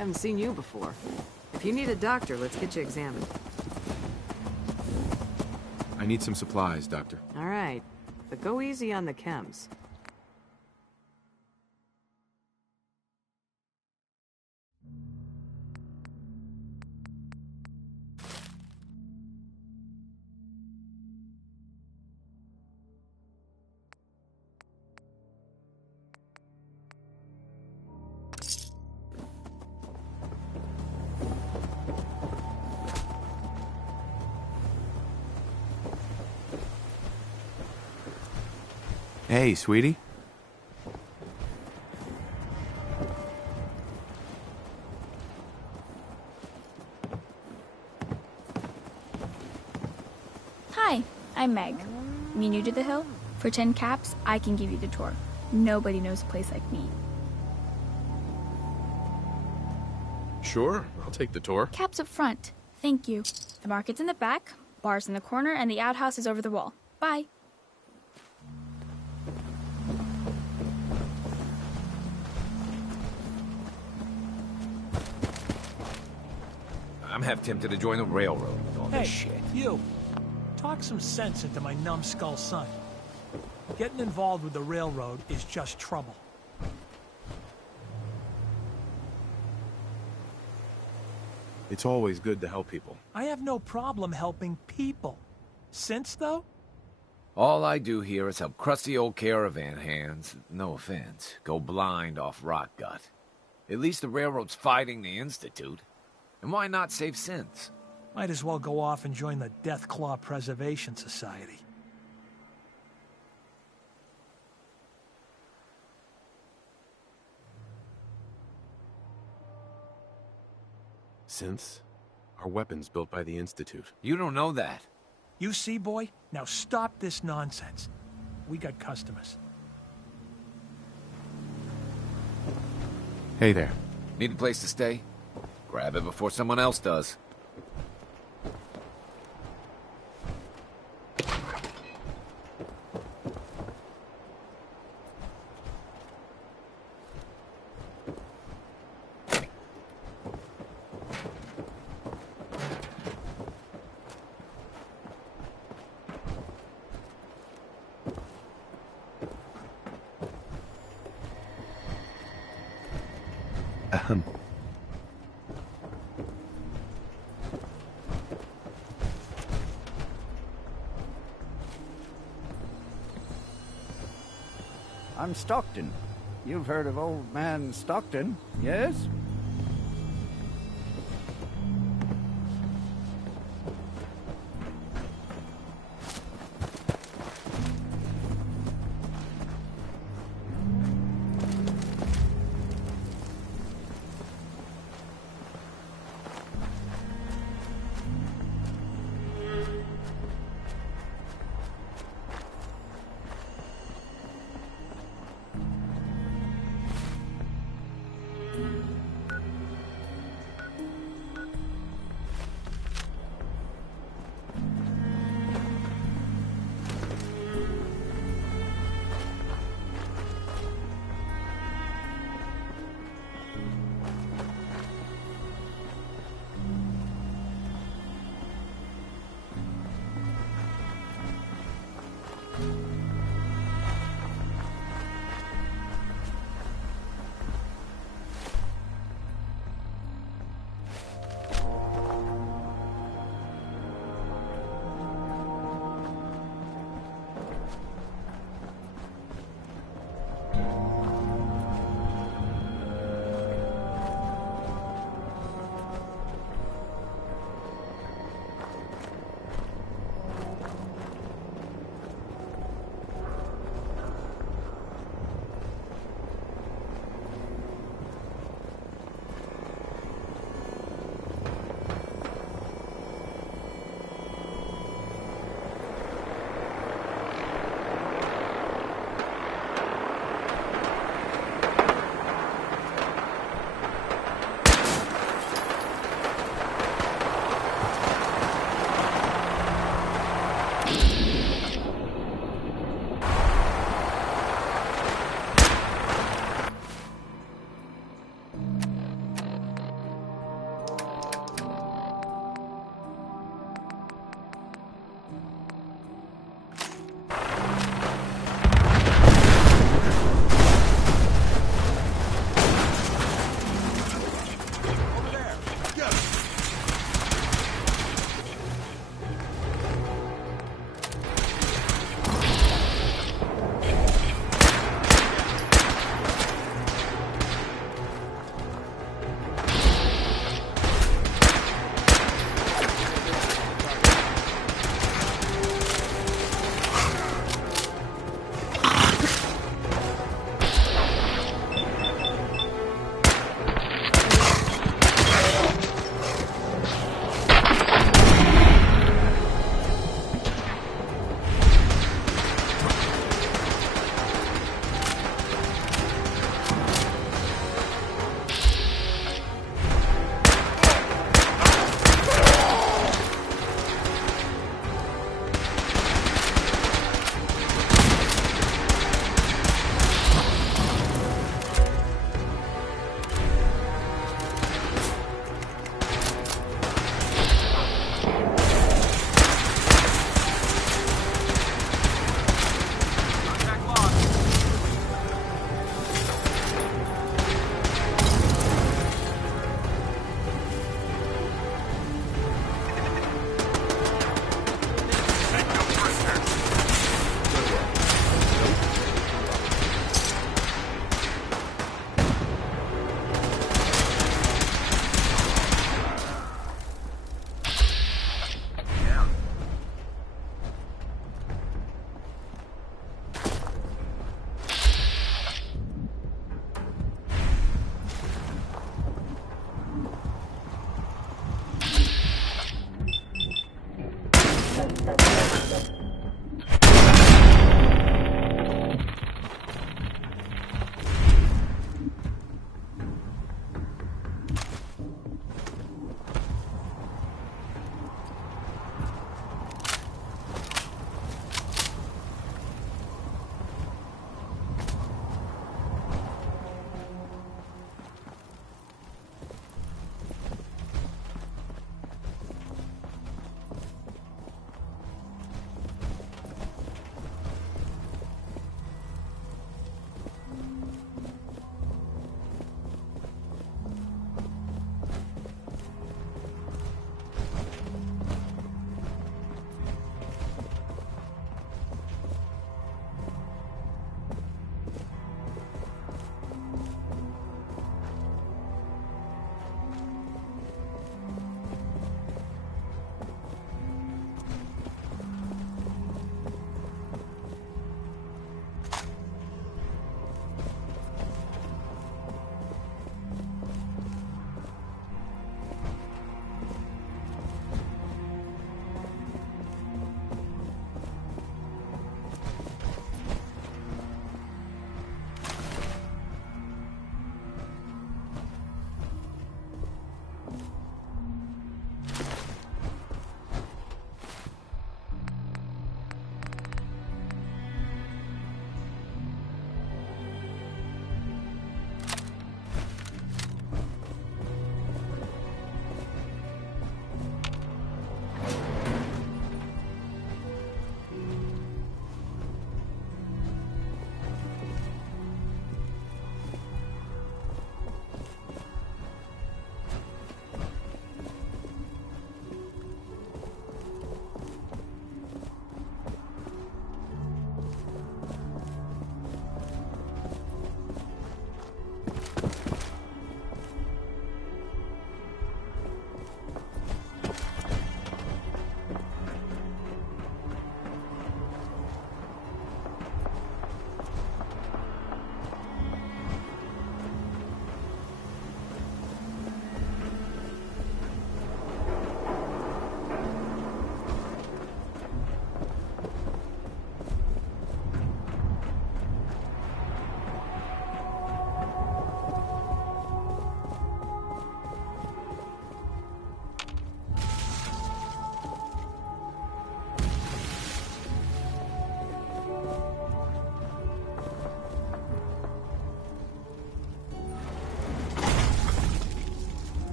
Haven't seen you before. If you need a doctor, let's get you examined. I need some supplies, Doctor. All right, but go easy on the chems. Hey, sweetie. Hi, I'm Meg. Me new to the hill? For 10 caps, I can give you the tour. Nobody knows a place like me. Sure, I'll take the tour. Caps up front. Thank you. The market's in the back, bar's in the corner, and the outhouse is over the wall. Bye. I'm half tempted to join the railroad with all Hey, this shit. you. Talk some sense into my numbskull son. Getting involved with the railroad is just trouble. It's always good to help people. I have no problem helping people. Since, though? All I do here is help crusty old caravan hands, no offense, go blind off rot gut. At least the railroad's fighting the Institute. And why not save sins? Might as well go off and join the Deathclaw Preservation Society. Synths are weapons built by the Institute. You don't know that. You see, boy? Now stop this nonsense. We got customers. Hey there. Need a place to stay? Grab it before someone else does. Ahem. I'm Stockton. You've heard of old man Stockton, yes?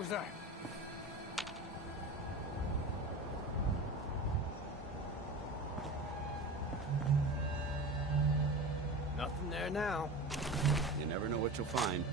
was that? right now. You never know what you'll find.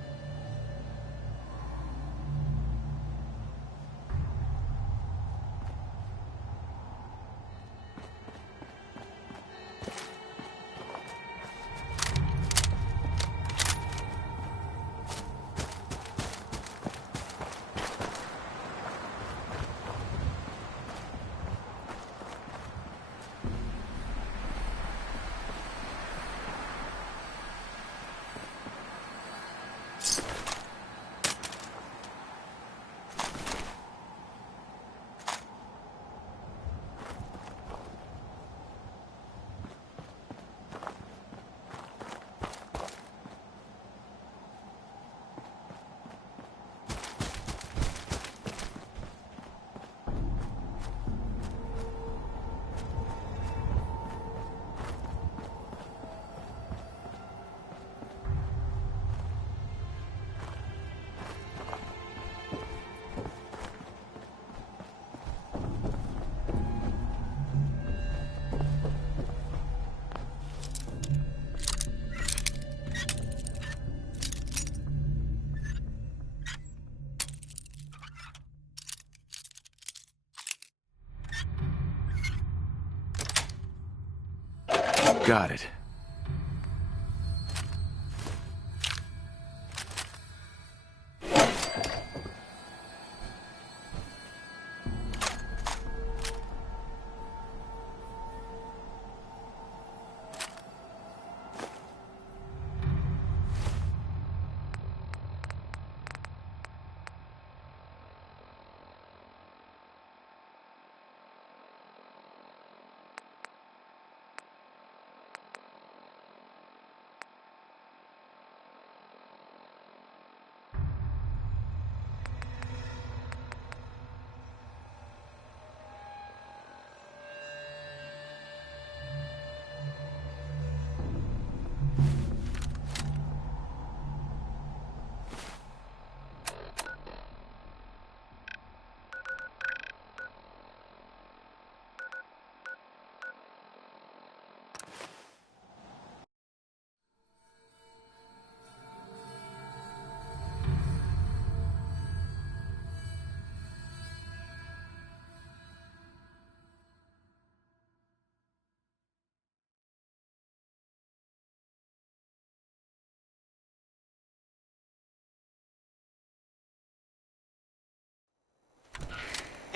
Got it.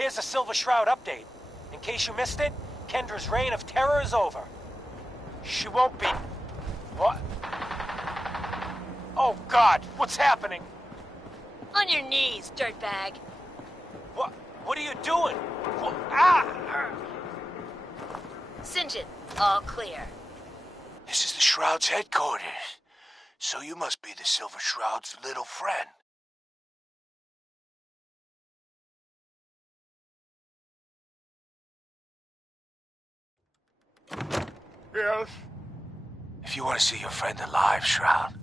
Here's a Silver Shroud update. In case you missed it, Kendra's reign of terror is over. She won't be... What? Oh, God, what's happening? On your knees, dirtbag. What are you doing? Ah! Singe it. All clear. This is the Shroud's headquarters. So you must be the Silver Shroud's little friend. Yes? If you want to see your friend alive, Shroud,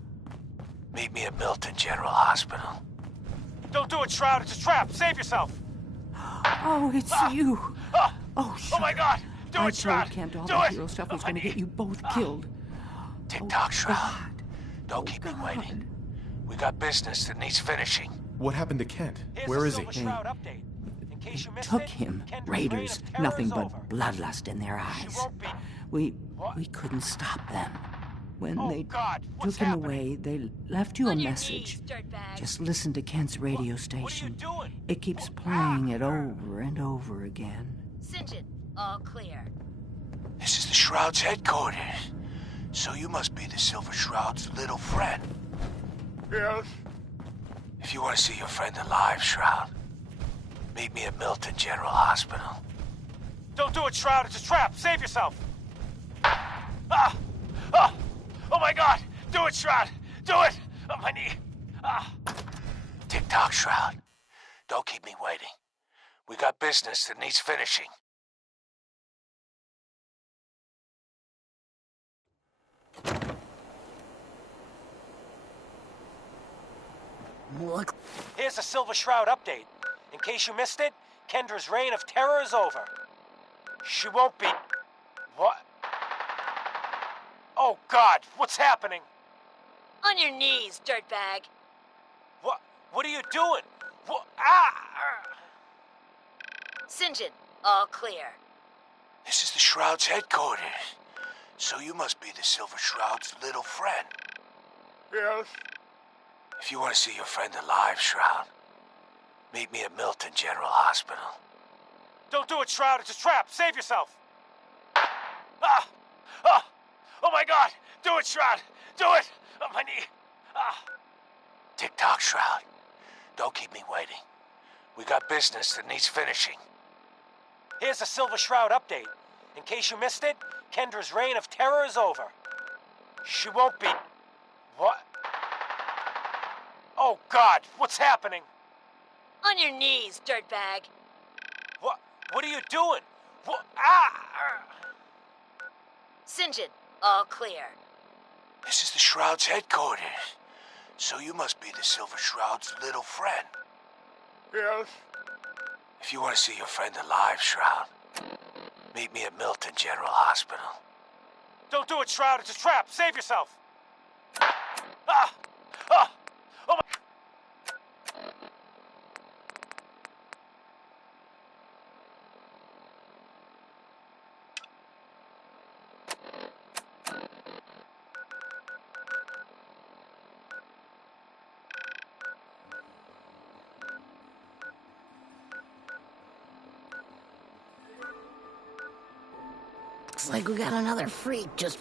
meet me at Milton General Hospital. Don't do it, Shroud. It's a trap. Save yourself. Oh, it's you. Oh, Oh, my God. Do I it, Shroud. told Kent all Do that it. hero stuff was going to get you both killed. Tick-tock, Shroud. Don't keep me waiting. We got business that needs finishing. What happened to Kent? Here's Where a is he? Silver Shroud update. In case you missed Took it, him. Kendra's Raiders. reign of terror Nothing is but over. bloodlust in their eyes. Won't be... We couldn't stop them. When Oh, they God, what's took him happening? away, they left you a On your message. knees, dirtbag. Just listen to Kent's radio station. What are you doing? It keeps playing it over and over again. Singe it. All clear. This is the Shroud's headquarters. So you must be the Silver Shroud's little friend. Yes? If you want to see your friend alive, Shroud, meet me at Milton General Hospital. Don't do it, Shroud. It's a trap. Save yourself. Ah! Ah! Oh, my God. Do it, Shroud. Do it. On my knee. Ah! Tick-tock, Shroud. Don't keep me waiting. We got business that needs finishing. Look. Here's a Silver Shroud update. In case you missed it, Kendra's reign of terror is over. She won't be... What? Oh, God, what's happening? On your knees, dirtbag. What are you doing? What? Ah! St. John, all clear. This is the Shroud's headquarters. So you must be the Silver Shroud's little friend. Yes. If you want to see your friend alive, Shroud, meet me at Milton General Hospital. Don't do it, Shroud. It's a trap. Save yourself. Ah! Ah! Oh my God! Do it, Shroud! Do it! On my knee. Ah! Tick-tock, Shroud. Don't keep me waiting. We got business that needs finishing. Here's a Silver Shroud update. In case you missed it, Kendra's reign of terror is over. She won't be... What? Oh, God! What's happening? On your knees, dirtbag. What are you doing? What? Ah! St. John, all clear. This is the Shroud's headquarters. So you must be the Silver Shroud's little friend. Yes. If you want to see your friend alive, Shroud, meet me at Milton General Hospital. Don't do it, Shroud. It's a trap. Save yourself. Ah! Ah! Oh my... Looks like we got another freak just...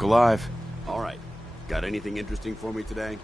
look alive. All right. Got anything interesting for me today?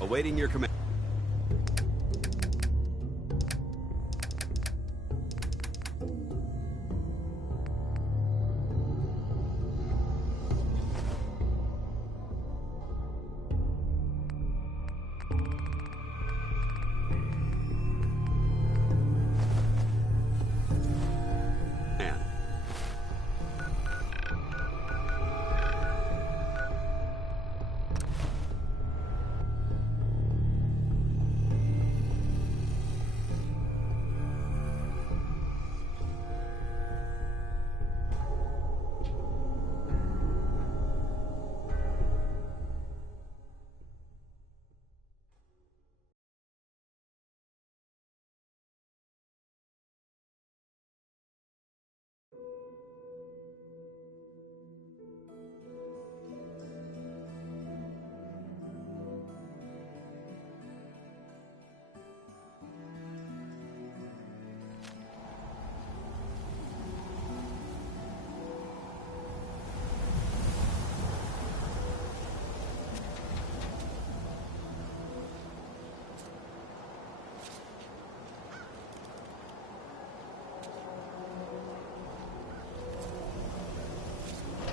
Awaiting your command.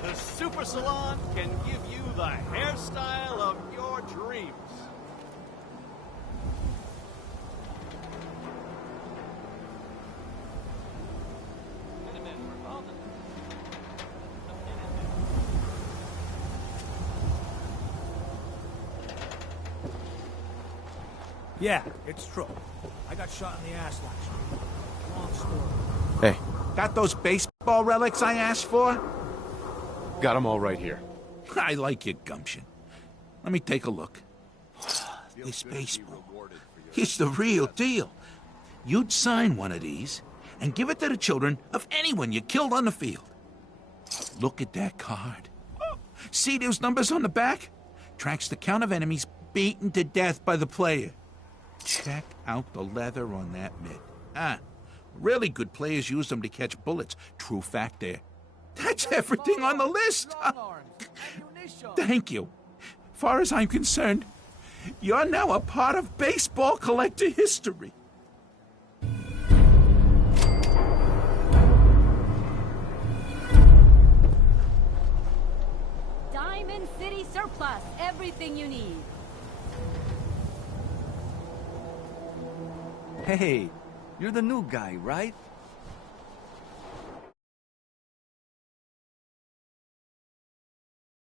The Super Salon can give you the hairstyle of your dreams. Yeah, it's true. I got shot in the ass last year. Long story. Hey. Got those baseball relics I asked for? Got them all right here. I like your gumption. Let me take a look. This baseball. It's the real deal. You'd sign one of these and give it to the children of anyone you killed on the field. Look at that card. See those numbers on the back? Tracks the count of enemies beaten to death by the player. Check out the leather on that mitt. Really good players use them to catch bullets. True fact there. That's everything on the list. Thank you. Far as I'm concerned, you're now a part of baseball collector history. Diamond City Surplus. Everything you need. Hey, you're the new guy, right?